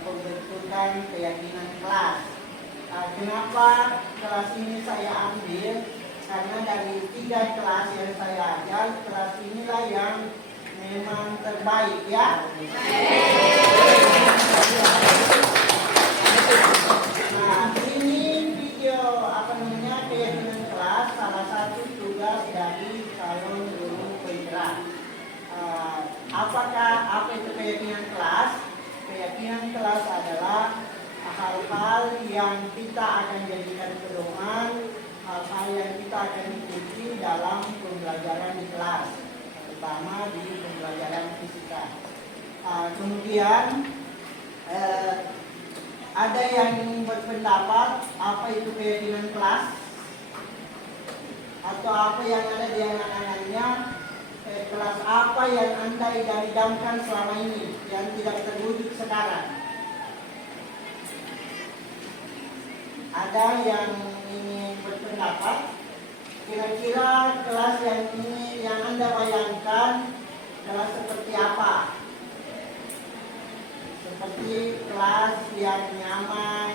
pembentukan keyakinan kelas. Kenapa kelas ini saya ambil? Karena dari 3 kelas yang saya ajar, kelas inilah yang memang terbaik, ya. Nah, ini video keyakinan kelas, salah satu tugas dari calon guru penggerak. Apa itu keyakinan kelas? Keyakinan kelas adalah hal-hal yang kita akan jadikan pedoman, hal-hal yang kita akan ikuti dalam pembelajaran di kelas, terutama di pembelajaran fisika. Kemudian ada yang berpendapat apa itu keyakinan kelas, atau apa yang ada di angan-angannya, kelas apa yang Anda idam-idamkan selama ini yang tidak terwujud sekarang. Ada yang ingin berpendapat kira-kira kelas yang ini yang Anda bayangkan kelas seperti apa? Seperti kelas yang nyaman,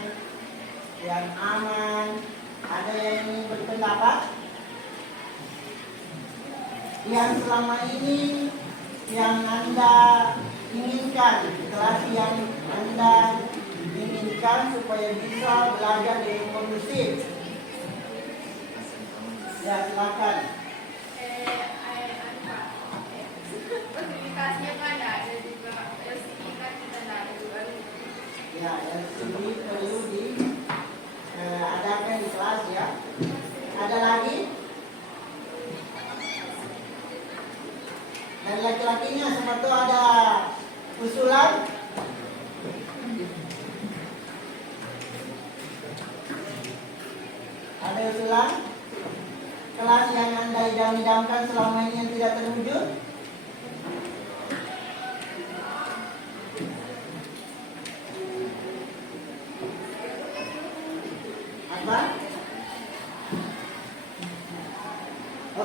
yang aman. Ada yang ingin berpendapat? Yang selama ini yang Anda inginkan, kelas yang Anda inginkan supaya bisa belajar dengan kondusif. Ya, silakan. Fasilitasnya kan ada juga, LCD kan kita ada juga. Ya, LCD perlu diadakan di kelas, ya. Ada lagi? Dan laki-lakinya siapa tuh ada usulan? Ada usulan? Kelas yang Anda idam-idamkan selama ini yang tidak terwujud? Apa?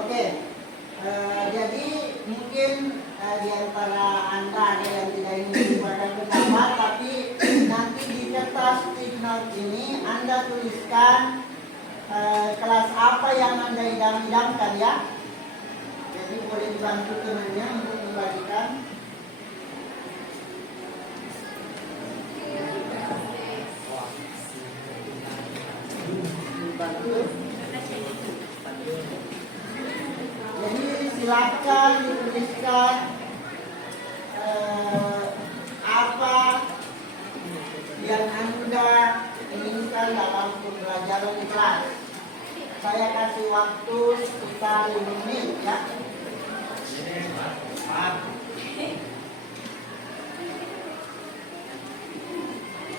Oke. Jadi mungkin di antara Anda ada yang tidak ingin mengungkapkan pendapat, tapi nanti di kertas note ini Anda tuliskan kelas apa yang Anda idam-idamkan, ya. Jadi boleh dibantu temannya untuk membagikan. Dibantu. Jadi silakan dituliskan apa yang Anda inginkan dalam pembelajaran di kelas. Saya kasih waktu sekitar 5 menit ya.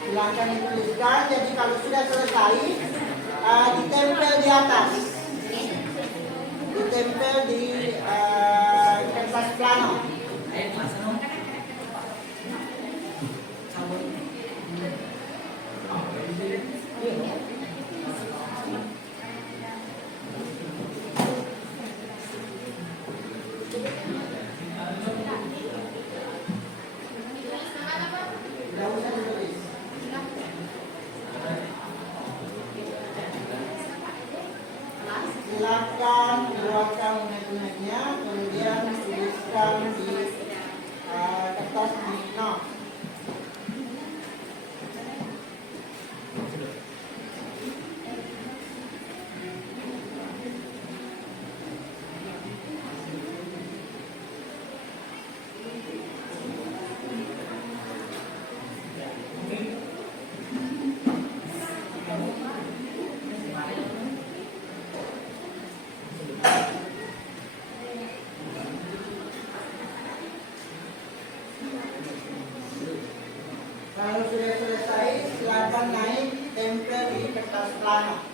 Silakan dituliskan. Jadi kalau sudah selesai, ditempel di atas, ditempel di kertas plano. Tidak usah ditulis. Silakan buatkan unit-unitnya, kemudian tuliskan di kertas note. Kalau sudah selesai, silakan naik tempel di kertas plano.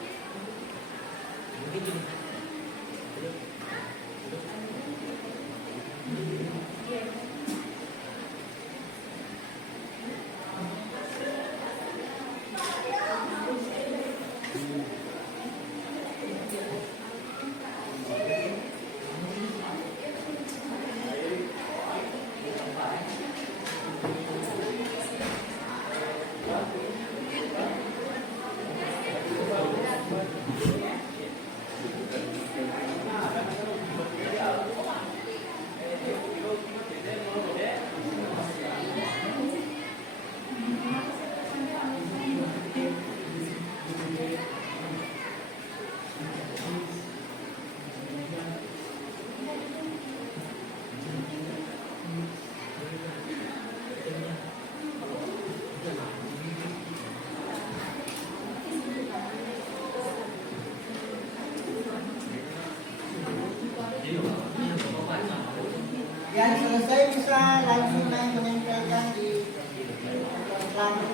Yang selesai bisa langsung naik menempelkan di kertas plano.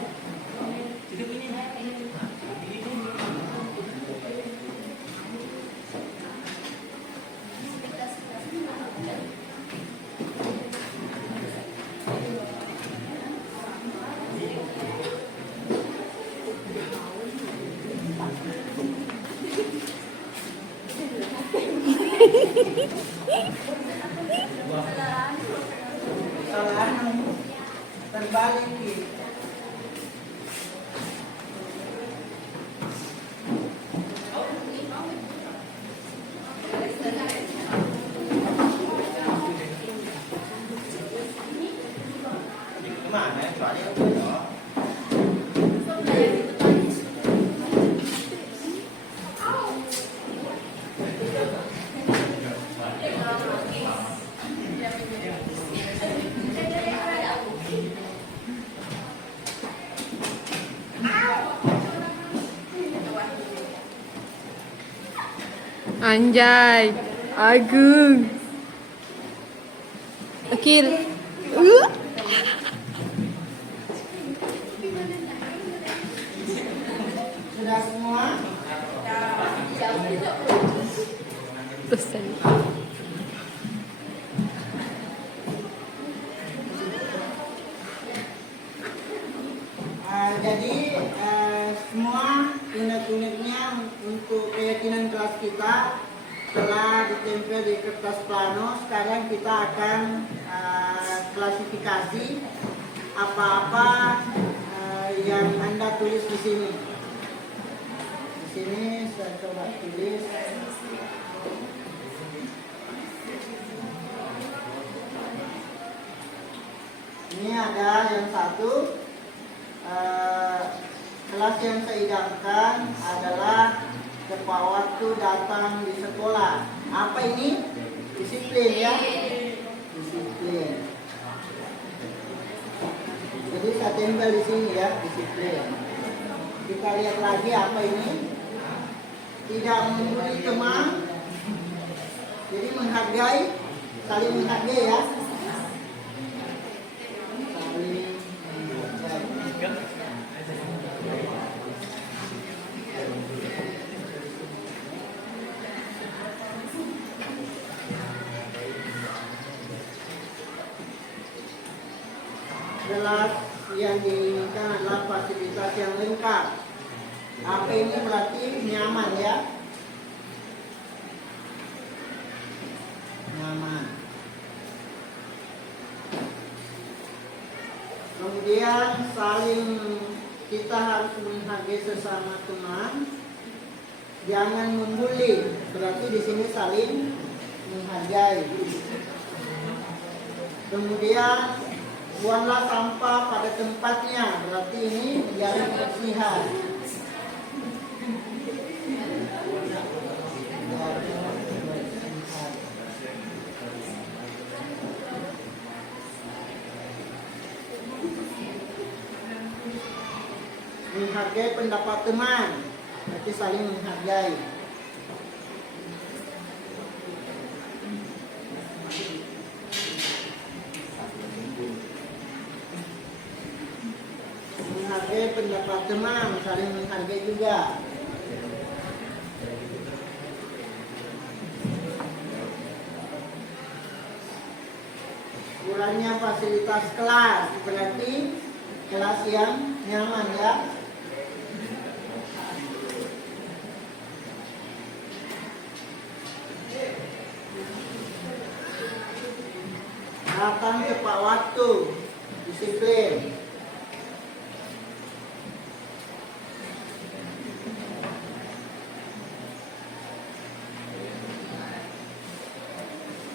Kesalahan terbalik gitu. Kemana? Soalnya udah. Anjay, Agung. Akil. Sudah semua? Pesan. Jadi semua unit-unitnya untuk keyakinan kelas kita telah ditempel di kertas plano. Sekarang kita akan klasifikasi apa-apa yang Anda tulis di sini. Di sini saya coba tulis. Ini ada yang satu. Kelas yang saya idamkan adalah tepat waktu datang di sekolah. Apa ini? Disiplin ya? Disiplin. tinggal di sini ya, disiplin. Kita lihat lagi apa ini? Tidak membuli teman. Jadi menghargai, saling menghargai ya. Saling menghargai. Kelas yang diinginkan adalah fasilitas yang lengkap. Apa ini berarti nyaman ya? Nyaman. Kemudian saling, kita harus menghargai sesama teman. Jangan membuli. Berarti di sini saling menghargai. Kemudian buanglah sampah pada tempatnya. Berarti ini menjaga kebersihan. Menghargai pendapat teman, berarti saling menghargai. Menghargai pendapat teman, saling menghargai juga. Kurangnya fasilitas kelas, berarti kelas yang nyaman ya. Datang tepat waktu, disiplin.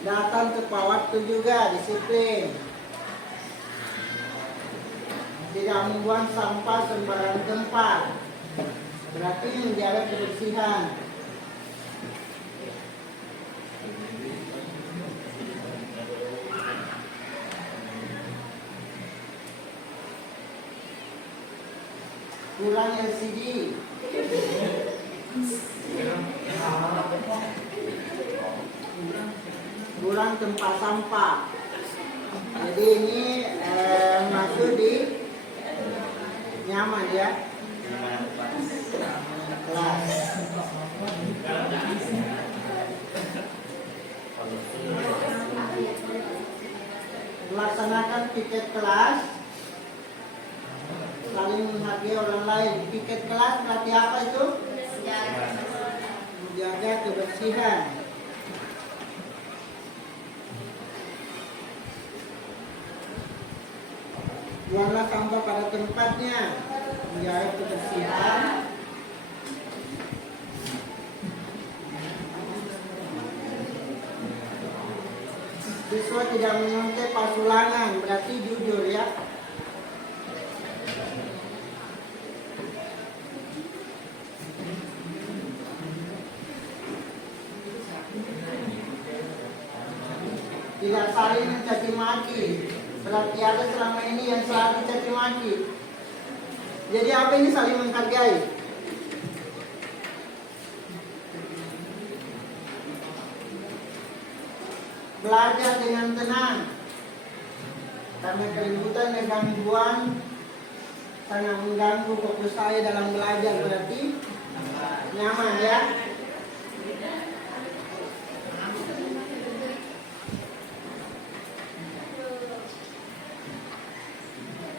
Datang tepat waktu juga, disiplin. Tidak membuang sampah sembarang tempat, berarti menjaga kebersihan. Kurang LCD. Kurang tempat sampah. Jadi ini masuk di nyaman ya. Kelas. Melaksanakan piket kelas. Saling menghargai orang lain. Piket kelas berarti apa itu? Menjaga kebersihan. Buanglah sampah pada tempatnya, menjaga kebersihan. Siswa tidak menyontek pas ulangan, berarti jujur ya. Tidak saling mencaci maki. Berarti ada selama ini yang selalu mencaci maki. Jadi apa ini saling menghargai? Belajar dengan tenang. Karena keributan dan gangguan sangat mengganggu fokus saya dalam belajar, berarti nyaman ya.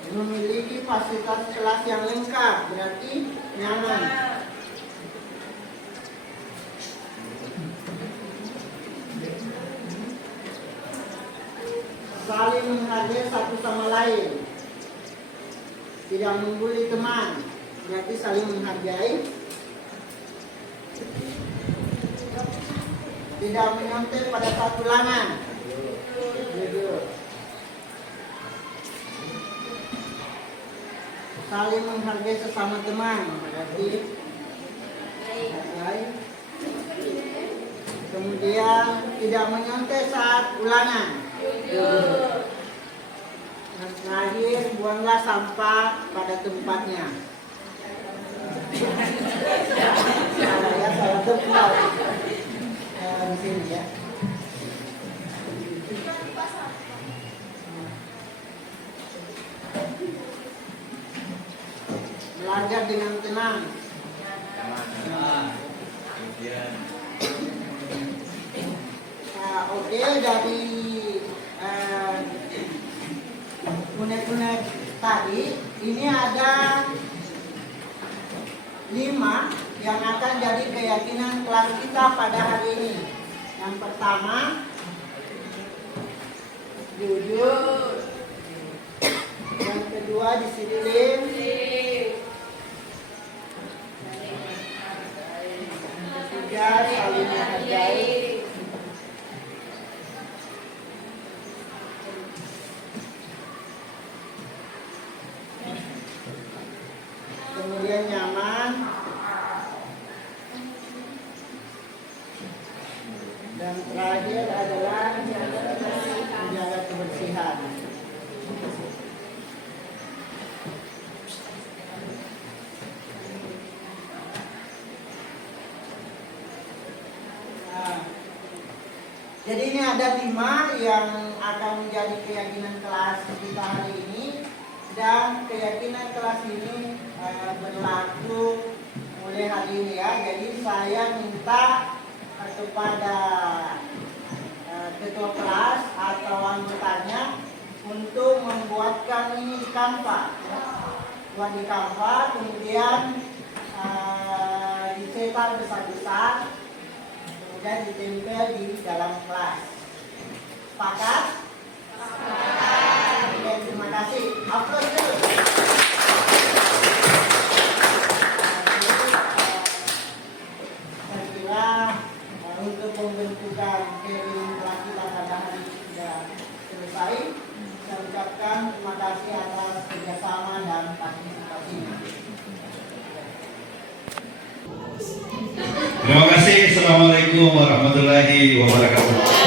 Memiliki fasilitas kelas yang lengkap, berarti nyaman. Saling menghargai satu sama lain. Tidak membuli teman, berarti saling menghargai. Tidak menyontek pada saat ulangan. Saling menghargai sesama teman, berarti hargai. Kemudian tidak menyontek saat ulangan. Dan terakhir, buanglah sampah pada tempatnya. Salah ya, salah tempat. Di sini ya. Belajar dengan tenang. Oke, dari unek-unek tadi, ini ada 5 yang akan jadi keyakinan kelas kita pada hari ini. Yang pertama, jujur. Yang kedua, disiplin. Yang ketiga, saling menghargai. Kemudian nyaman. Dan terakhir adalah menjaga kebersihan. Nah, jadi ini ada 5 yang akan menjadi keyakinan kelas kita hari ini. Dan keyakinan kelas ini berlaku mulai hari ini ya. Jadi saya minta kepada ketua kelas atau anggotanya untuk membuatkan ini di Canva. Buat di Canva, kemudian dicetak besar-besar, kemudian ditempel di dalam kelas. Sepakat? Oke, terima kasih. Aplaus dulu. Saya kira untuk pembentukan keyakinan kelas kita pada hari ini sudah selesai. Saya ucapkan terima kasih atas kerjasama dan partisipasinya. Terima kasih. Assalamualaikum warahmatullahi wabarakatuh.